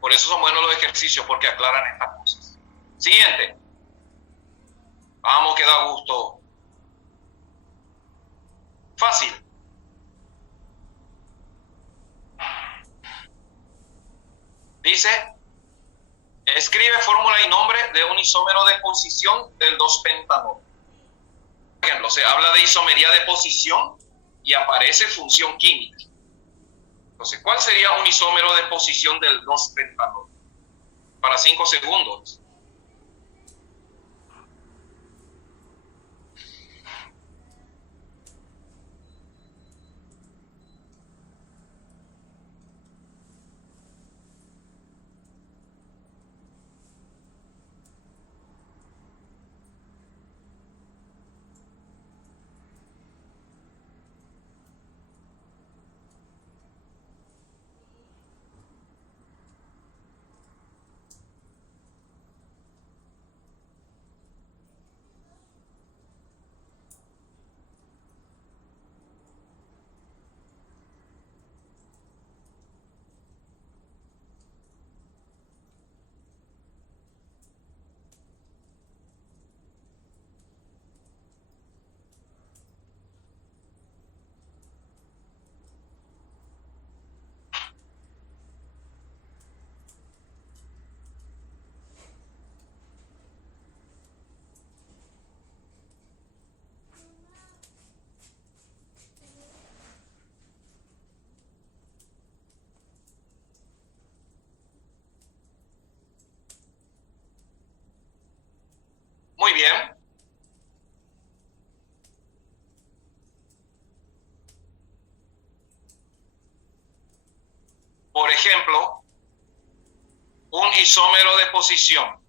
Por eso son buenos los ejercicios, porque aclaran estas cosas. Siguiente. Vamos, que da gusto. Fácil. Dice, escribe fórmula y nombre de un isómero de posición del 2-pentanol. Por ejemplo, se habla de isomería de posición y aparece función química. Entonces, ¿cuál sería un isómero de posición del 2-pentanol? Para 5 segundos. bien. Por ejemplo, un isómero de posición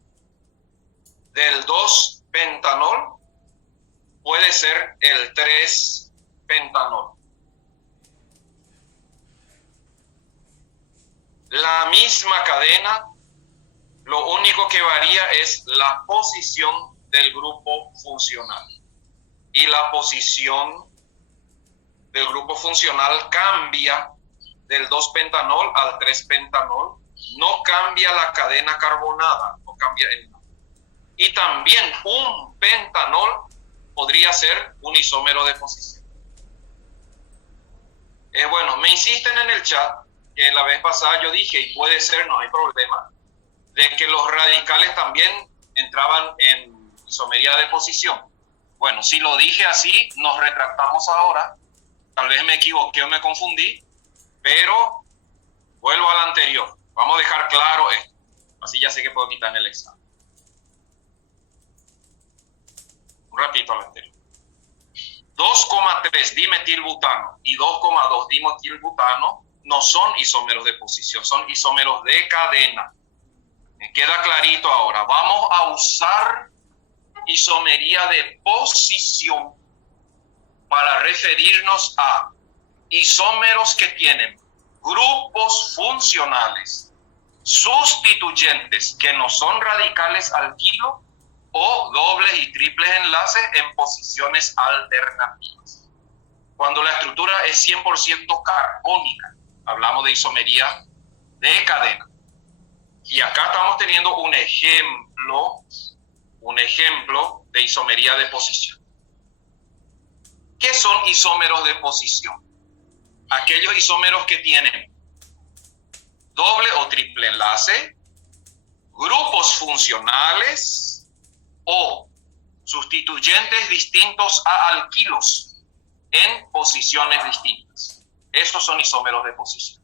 del 2-pentanol puede ser el 3-pentanol. La misma cadena, lo único que varía es la posición del grupo funcional. Y la posición del grupo funcional cambia del 2-pentanol al 3-pentanol. No cambia la cadena carbonada, no cambia el nombre. Y también un pentanol podría ser un isómero de posición. Bueno, me insisten en el chat que la vez pasada yo dije, y puede ser, no hay problema, de que los radicales también entraban en isomería de posición. Bueno, si lo dije así, nos retractamos ahora. Tal vez me equivoqué o me confundí, pero vuelvo al anterior. Vamos a dejar claro esto. Así ya sé que puedo quitar en el examen. Un ratito al anterior. 2,3 dimetilbutano y 2,2 dimetilbutano no son isómeros de posición, son isómeros de cadena. Me queda clarito ahora. Vamos a usar isomería de posición para referirnos a isómeros que tienen grupos funcionales sustituyentes que no son radicales alquilo o dobles y triples enlaces en posiciones alternativas. Cuando la estructura es 100% carbónica, hablamos de isomería de cadena. Y acá estamos teniendo un ejemplo de isomería de posición. ¿Qué son isómeros de posición? Aquellos isómeros que tienen doble o triple enlace, grupos funcionales o sustituyentes distintos a alquilos en posiciones distintas. Esos son isómeros de posición.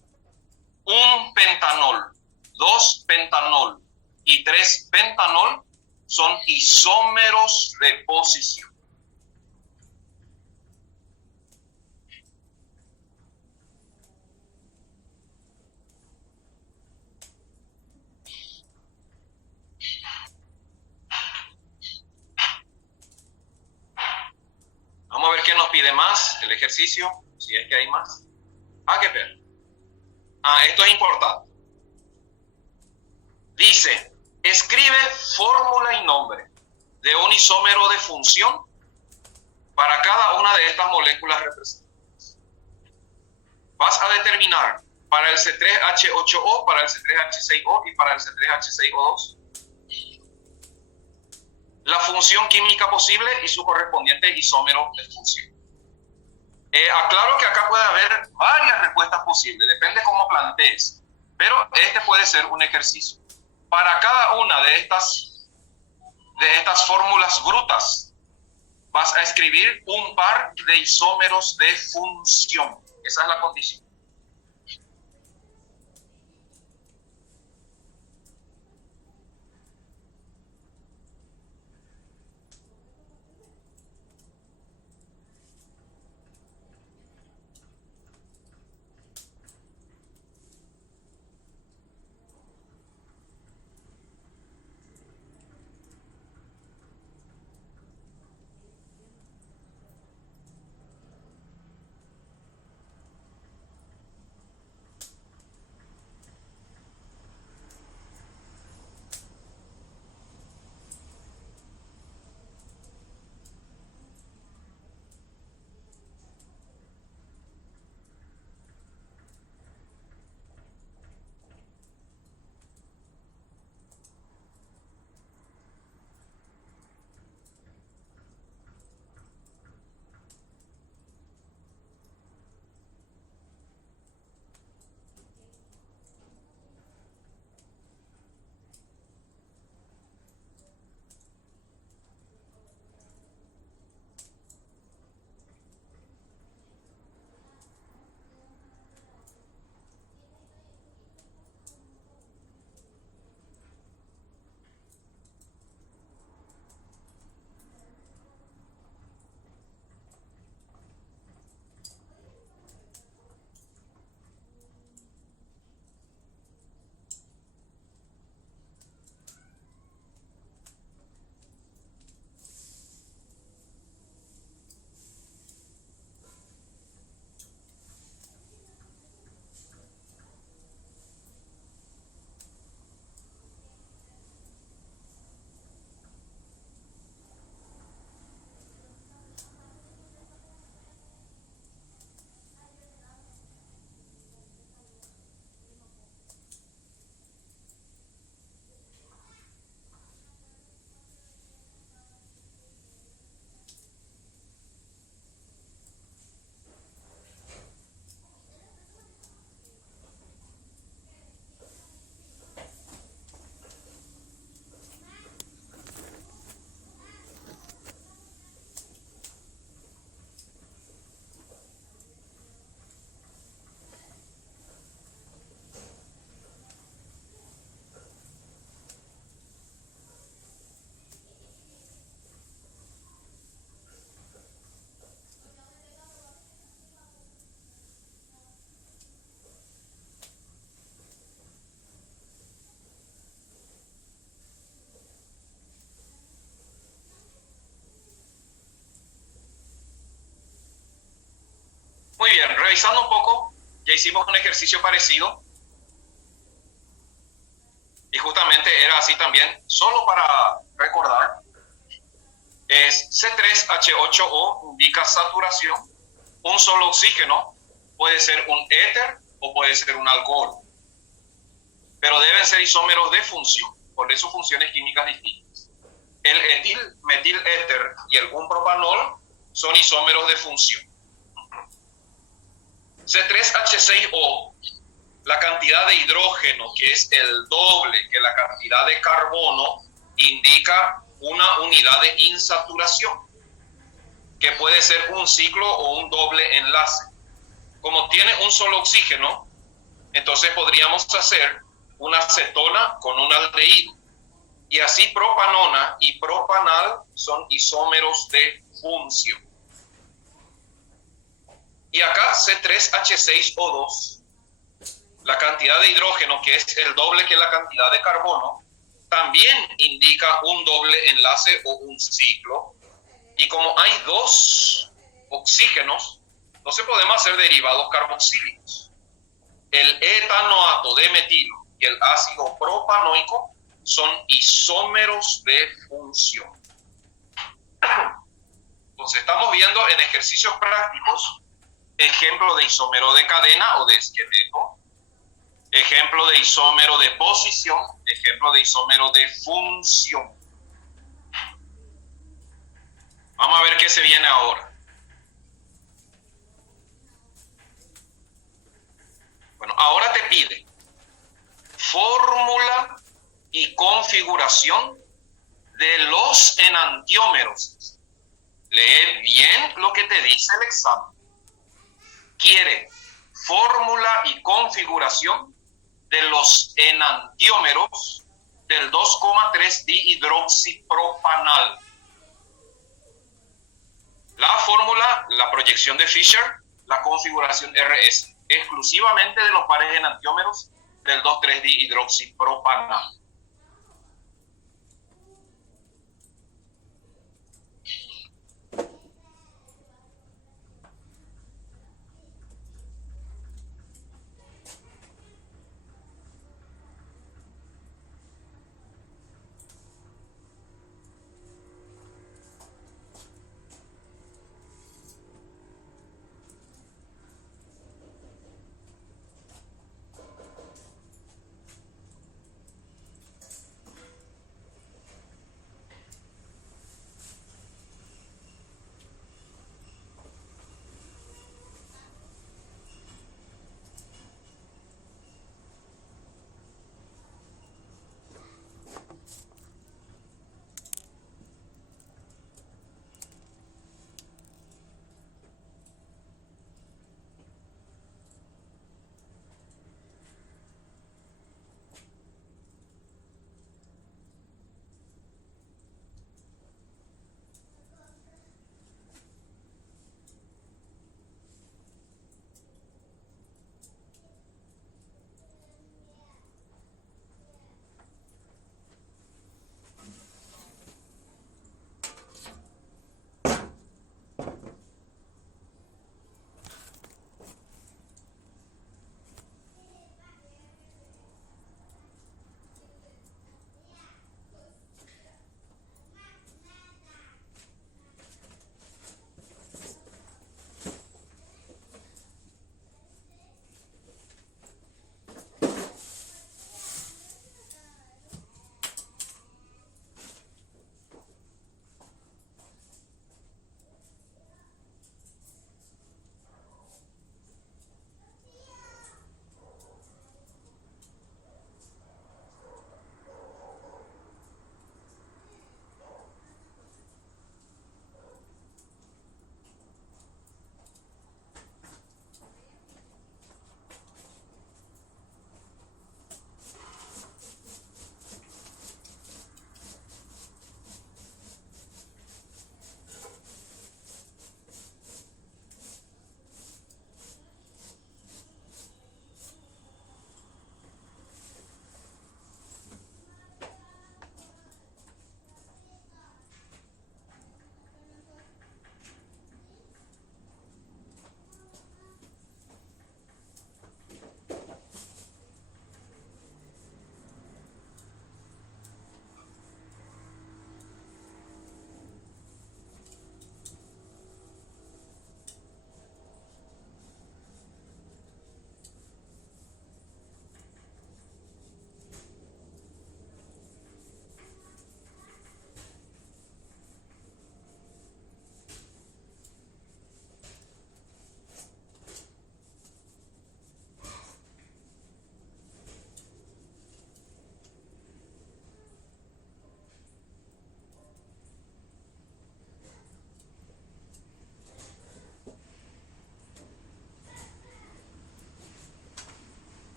Un pentanol, 2-pentanol y 3-pentanol son isómeros de posición. Vamos a ver qué nos pide más el ejercicio, si es que hay más. ¿Qué ver? Esto es importante. Dice, escribe fórmula y nombre de un isómero de función para cada una de estas moléculas representadas. Vas a determinar para el C3H8O, para el C3H6O y para el C3H6O2 la función química posible y su correspondiente isómero de función. Aclaro que acá puede haber varias respuestas posibles, depende cómo plantees, pero este puede ser un ejercicio. Para cada una de estas fórmulas brutas, vas a escribir un par de isómeros de función. Esa es la condición. Muy bien, revisando un poco, ya hicimos un ejercicio parecido y justamente era así también, solo para recordar, es C3H8O indica saturación, un solo oxígeno puede ser un éter o puede ser un alcohol, pero deben ser isómeros de función, por eso funciones químicas distintas. El etil, metil éter y el 1-propanol son isómeros de función. C3H6O, la cantidad de hidrógeno, que es el doble que la cantidad de carbono, indica una unidad de insaturación, que puede ser un ciclo o un doble enlace. Como tiene un solo oxígeno, entonces podríamos hacer una cetona con un aldehído. Y así propanona y propanal son isómeros de función. Y acá C3H6O2, la cantidad de hidrógeno, que es el doble que la cantidad de carbono, también indica un doble enlace o un ciclo. Y como hay dos oxígenos, entonces podemos hacer derivados carboxílicos. El etanoato de metilo y el ácido propanoico son isómeros de función. Entonces estamos viendo en ejercicios prácticos ejemplo de isómero de cadena o de esqueleto, ejemplo de isómero de posición, ejemplo de isómero de función. Vamos a ver qué se viene ahora. Bueno, ahora te pide fórmula y configuración de los enantiómeros. Lee bien lo que te dice el examen. Quiere fórmula y configuración de los enantiómeros del 2,3-dihidroxipropanal. La fórmula, la proyección de Fischer, la configuración RS, exclusivamente de los pares enantiómeros del 2,3-dihidroxipropanal.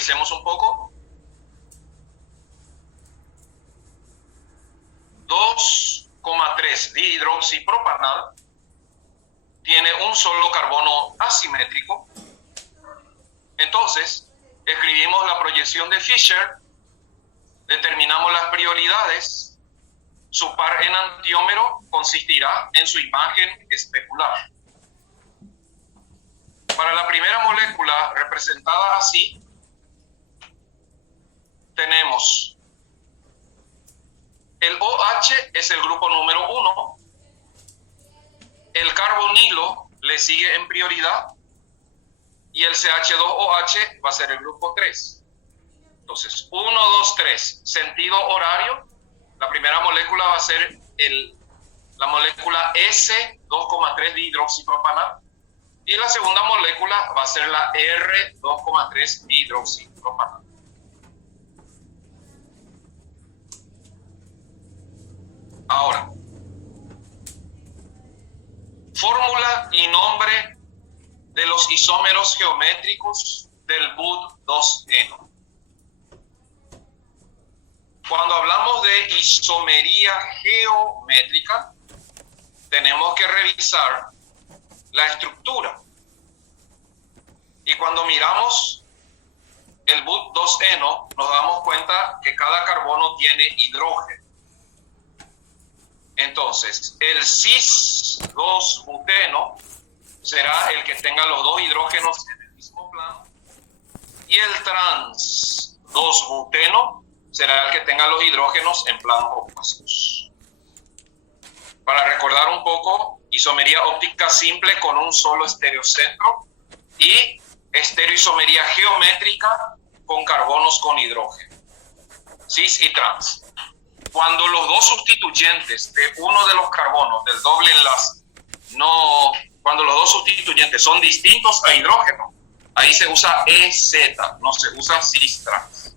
Revisemos un poco. 2,3 dihidroxipropanal tiene un solo carbono asimétrico. Entonces, escribimos la proyección de Fischer, determinamos las prioridades. Su par enantiómero consistirá en su imagen especular. Para la primera molécula representada así, tenemos el OH es el grupo número 1, el carbonilo le sigue en prioridad y el CH2OH va a ser el grupo 3. Entonces, 1, 2, 3, sentido horario, la primera molécula va a ser la molécula S2,3 dihidroxipropanal y la segunda molécula va a ser la R2,3 dihidroxipropanal. Ahora, fórmula y nombre de los isómeros geométricos del BUT2-eno. Cuando hablamos de isomería geométrica, tenemos que revisar la estructura. Y cuando miramos el BUT2-eno, nos damos cuenta que cada carbono tiene hidrógeno. Entonces, el cis-2-buteno será el que tenga los dos hidrógenos en el mismo plano y el trans-2-buteno será el que tenga los hidrógenos en planos opuestos. Para recordar un poco, isomería óptica simple con un solo estereocentro y estereoisomería geométrica con carbonos con hidrógeno, cis y trans. Cuando los dos sustituyentes de uno de los carbonos del doble enlace, cuando los dos sustituyentes son distintos a hidrógeno, ahí se usa EZ, no se usa cis-trans.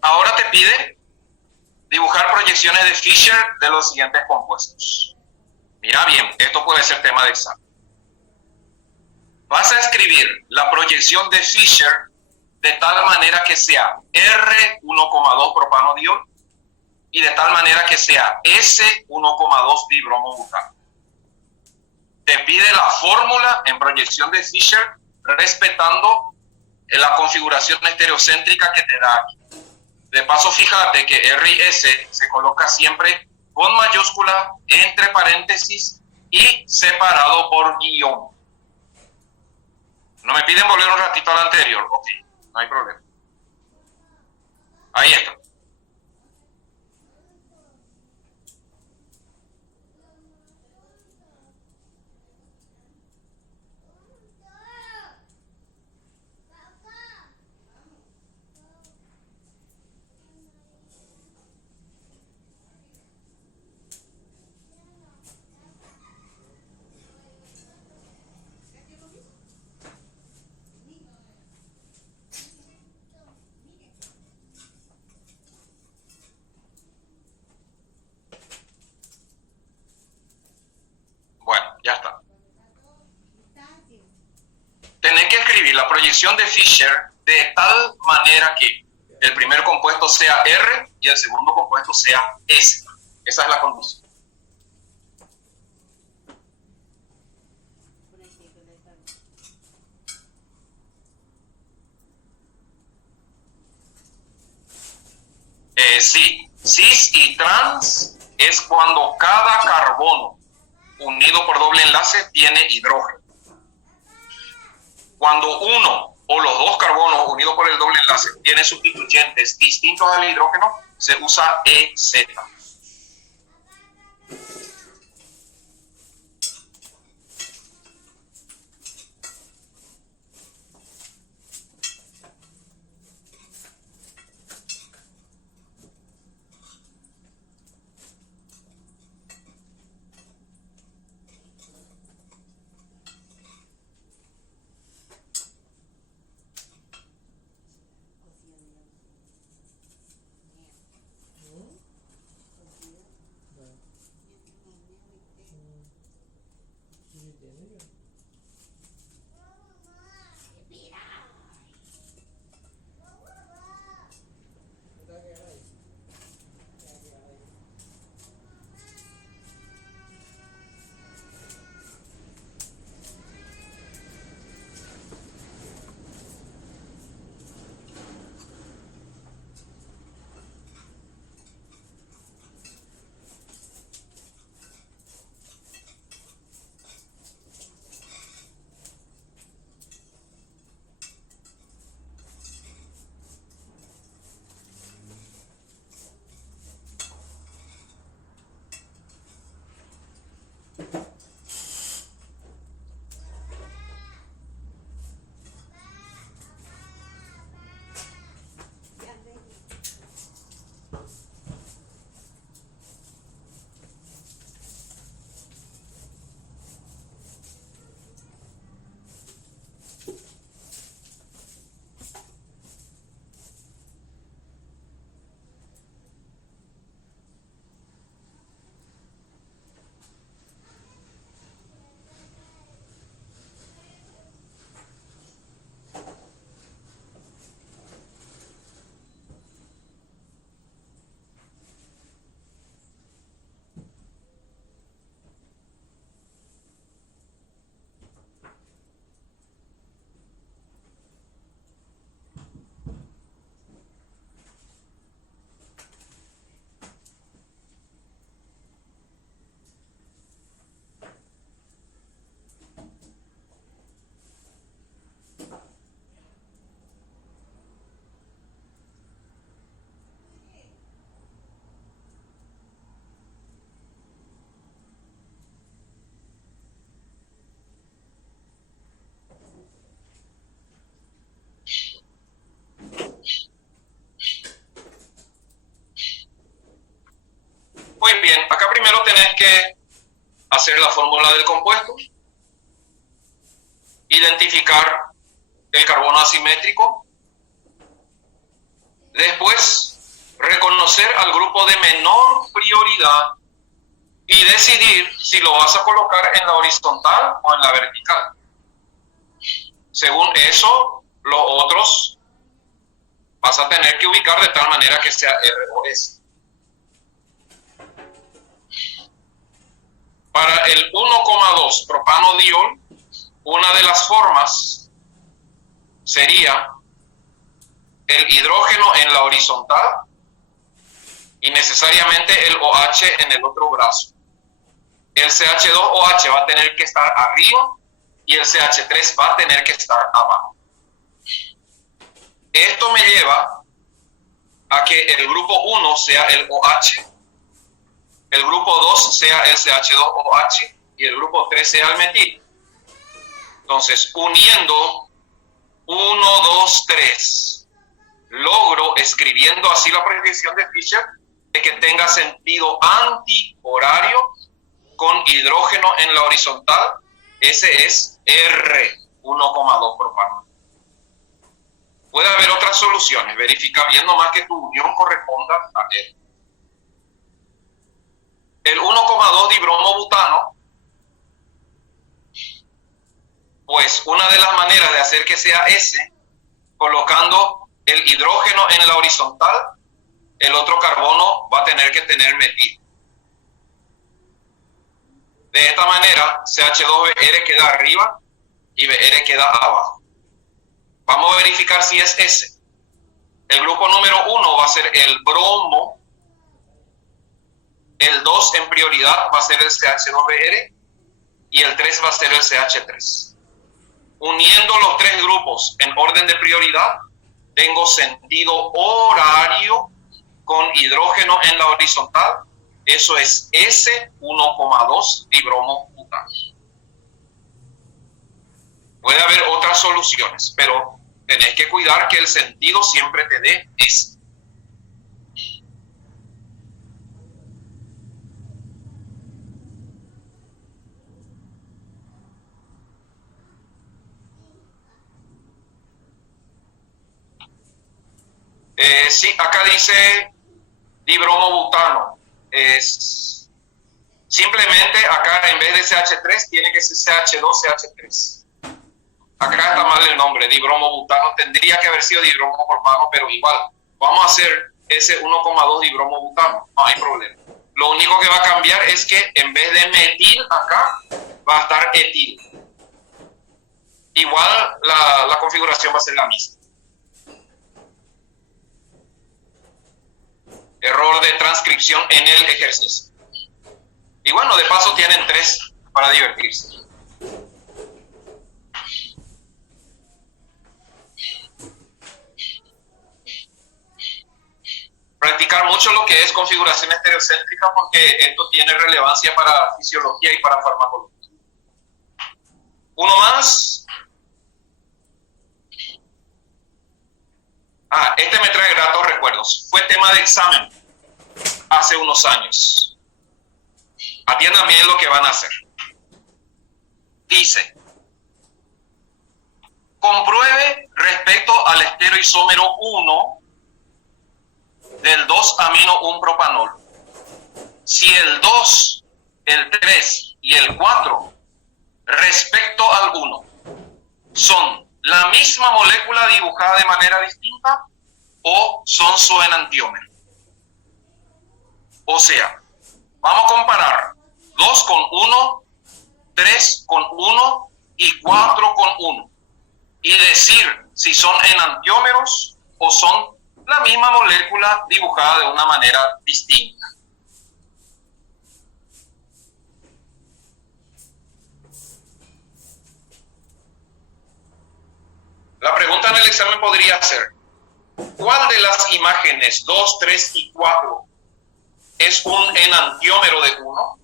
Ahora te pide dibujar proyecciones de Fischer de los siguientes compuestos. Mira bien, esto puede ser tema de examen. Vas a escribir la proyección de Fischer de tal manera que sea R1,2 propanodiol y de tal manera que sea S1,2 dibromobutano. Te pide la fórmula en proyección de Fischer respetando la configuración estereocéntrica que te da aquí. De paso, fíjate que R y S se coloca siempre con mayúscula, entre paréntesis y separado por guión. No me piden volver un ratito al anterior. Ok, no hay problema. Ahí está. Ya está. Tenés que escribir la proyección de Fischer de tal manera que el primer compuesto sea R y el segundo compuesto sea S. Esa es la condición. Sí, cis y trans es cuando cada carbono unido por doble enlace tiene hidrógeno. Cuando uno o los dos carbonos unidos por el doble enlace tienen sustituyentes distintos al hidrógeno, se usa EZ. tenés que hacer la fórmula del compuesto, identificar el carbono asimétrico, después reconocer al grupo de menor prioridad y decidir si lo vas a colocar en la horizontal o en la vertical. Según eso, los otros vas a tener que ubicar de tal manera que sea R o S. Para el 1,2 propanodiol, una de las formas sería el hidrógeno en la horizontal y necesariamente el OH en el otro brazo. El CH2OH va a tener que estar arriba y el CH3 va a tener que estar abajo. Esto me lleva a que el grupo 1 sea el OH, el grupo 2 sea el CH2OH y el grupo 3 sea el metil. Entonces, uniendo 1, 2, 3, logro, escribiendo así la predicción de Fischer, de que tenga sentido antihorario con hidrógeno en la horizontal. Ese es R, 1,2 propano. Puede haber otras soluciones, verifica bien nomás que tu unión corresponda a él. El 1,2 dibromobutano, pues una de las maneras de hacer que sea S, colocando el hidrógeno en la horizontal, el otro carbono va a tener que tener metil. De esta manera, CH2Br queda arriba y Br queda abajo. Vamos a verificar si es S. El grupo número 1 va a ser el bromo. El 2 en prioridad va a ser el CH2Br y el 3 va a ser el CH3. Uniendo los tres grupos en orden de prioridad, tengo sentido horario con hidrógeno en la horizontal. Eso es S, 1,2 dibromobutano. Puede haber otras soluciones, pero tenés que cuidar que el sentido siempre te dé S. Sí, acá dice dibromobutano. Es simplemente acá en vez de CH3 tiene que ser CH2CH3. Acá está mal el nombre, dibromobutano. Tendría que haber sido dibromopropano, pero igual. Vamos a hacer ese 1,2 dibromobutano. No hay problema. Lo único que va a cambiar es que en vez de metil acá va a estar etil. Igual la configuración va a ser la misma. Error de transcripción en el ejercicio. Y bueno, de paso tienen 3 para divertirse. Practicar mucho lo que es configuración estereocéntrica porque esto tiene relevancia para fisiología y para farmacología. Uno más. Este me trae gratos recuerdos. Fue tema de examen hace unos años. Atiendan bien lo que van a hacer. Dice: compruebe respecto al estereoisómero 1 del 2-amino-1-propanol. Si el 2, el 3 y el 4 respecto al 1 son la misma molécula dibujada de manera distinta o son su enantiómero. O sea, vamos a comparar 2 con 1, 3 con 1 y 4 con 1 y decir si son enantiómeros o son la misma molécula dibujada de una manera distinta. La pregunta en el examen podría ser: ¿cuál de las imágenes 2, 3 y 4 es un enantiómero de 1?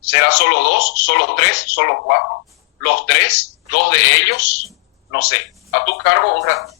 ¿Será solo 2, solo 3, solo 4? ¿Los 3? ¿2 de ellos? No sé. A tu cargo un rato.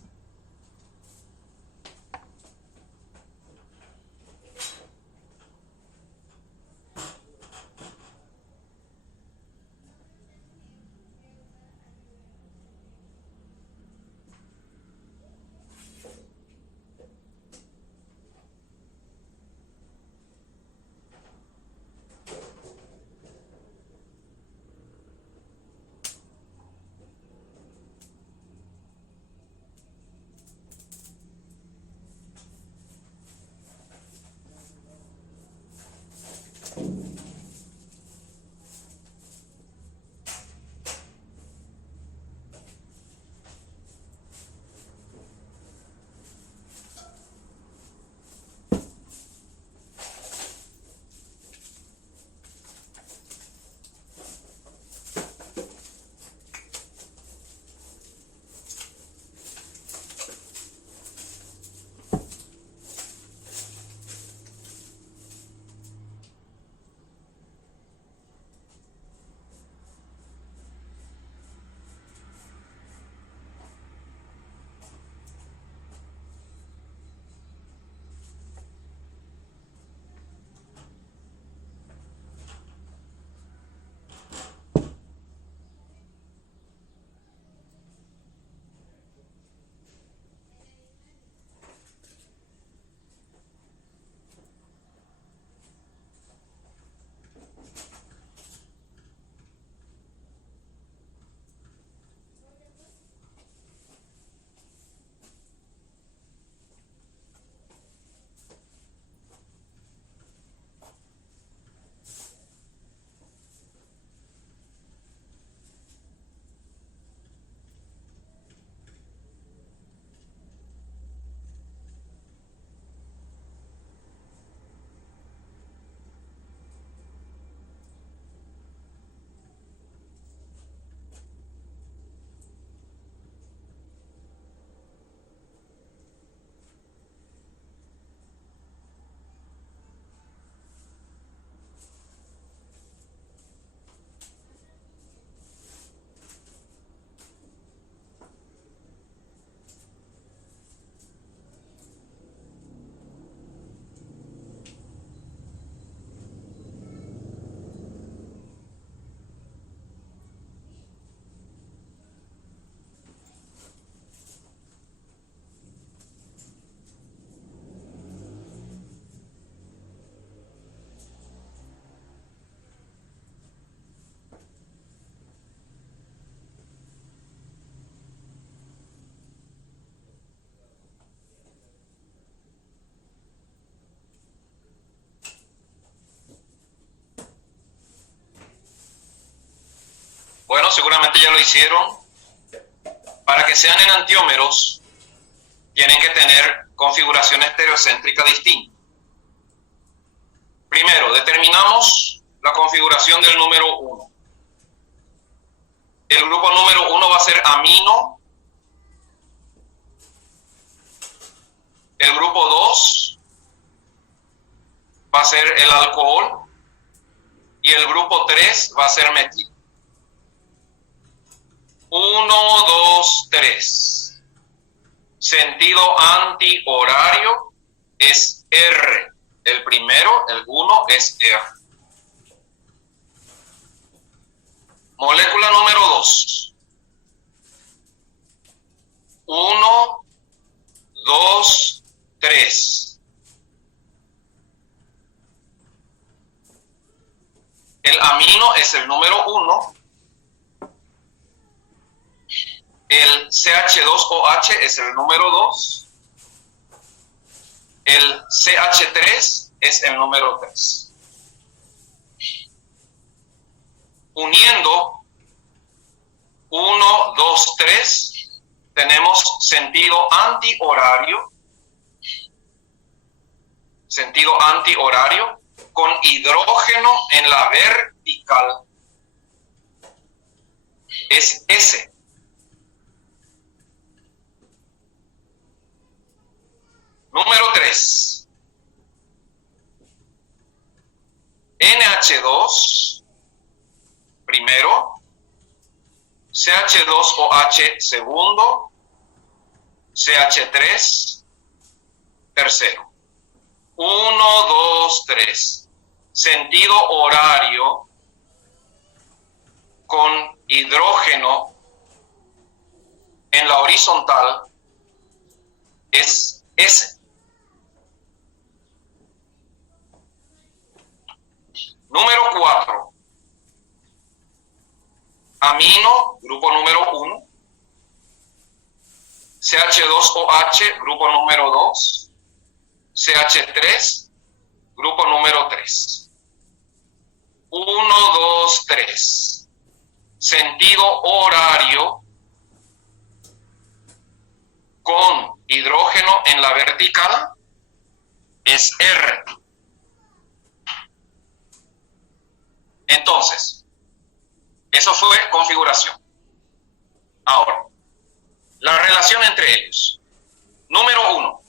Bueno, seguramente ya lo hicieron. Para que sean enantiómeros, tienen que tener configuración estereocéntrica distinta. Primero, determinamos la configuración del número 1. El grupo número 1 va a ser amino. El grupo 2 va a ser el alcohol. Y el grupo 3 va a ser metil. 1, 2, 3. Sentido antihorario es R. El primero, el 1, es R. Molécula número 2. 1, 2, 3. El amino es el número 1. El CH2OH es el número 2. El CH3 es el número 3. Uniendo 1, 2, 3, tenemos sentido antihorario. Sentido antihorario con hidrógeno en la vertical. Es S. Número 3. NH2, primero. CH2OH, segundo. CH3, tercero. 1, 2, 3. Sentido horario con hidrógeno en la horizontal es S. Número 4. Amino, grupo número 1. CH2OH, grupo número 2. CH3, grupo número 3. 1, 2, 3. Sentido horario con hidrógeno en la vertical es R. Entonces, eso fue configuración. Ahora, la relación entre ellos. Número 1.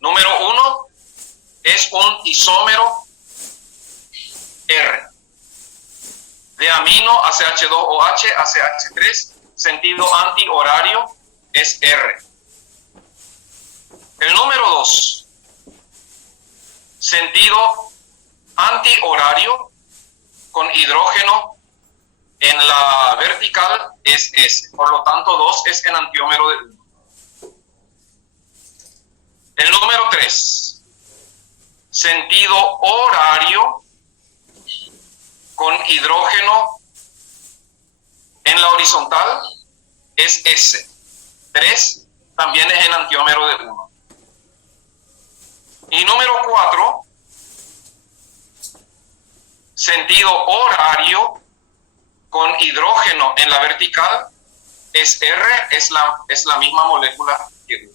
Número 1 es un isómero R. De amino a CH2OH a CH3, sentido antihorario es R. El número 2, sentido antihorario con hidrógeno en la vertical es S. Por lo tanto, 2 es enantiómero de 1. El número 3, sentido horario con hidrógeno en la horizontal es S. 3 también es enantiómero de 1. Y número 4, sentido horario con hidrógeno en la vertical es R, es la misma molécula que 1.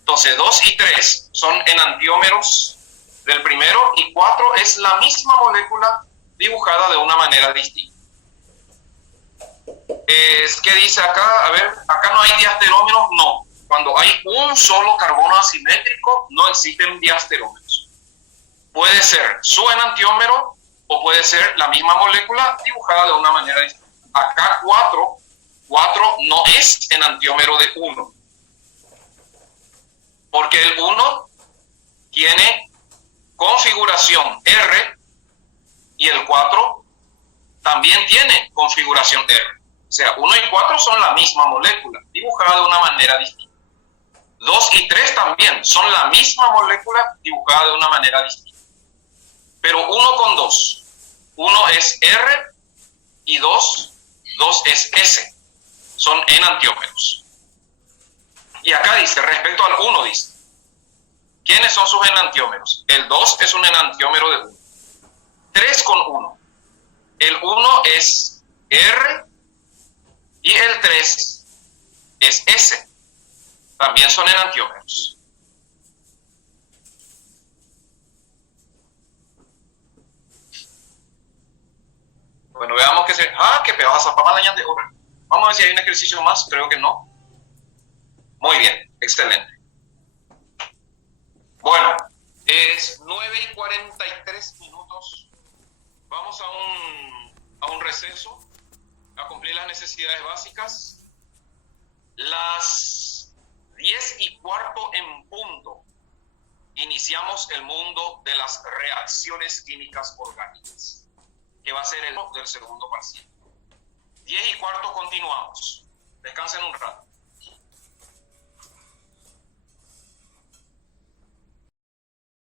Entonces 2 y 3 son enantiómeros del primero y 4 es la misma molécula dibujada de una manera distinta. ¿Qué dice acá? A ver, acá no hay diasterómeros, no. Cuando hay un solo carbono asimétrico, no existen diasterómeros. Puede ser su enantiómero o puede ser la misma molécula dibujada de una manera distinta. Acá 4 no es enantiómero de 1. Porque el 1 tiene configuración R y el 4 también tiene configuración R. O sea, 1 y 4 son la misma molécula, dibujada de una manera distinta. 2 y 3 también son la misma molécula, dibujada de una manera distinta. Pero 1 con 2. 1 es R y 2 es S. Son enantiómeros. Y acá dice, respecto al 1, dice, ¿quiénes son sus enantiómeros? El 2 es un enantiómero de 1. 3 con 1. El 1 es R y el 3 es S. También son enantiómeros. Bueno, veamos que se... que pegas a mañana de hora. Vamos a ver si hay un ejercicio más. Creo que no. Muy bien, excelente. Bueno, es 9:43. Vamos a un receso, a cumplir las necesidades básicas. Las 10:15 en punto, iniciamos el mundo de las reacciones químicas orgánicas, que va a ser el del segundo parcial. 10:15 continuamos.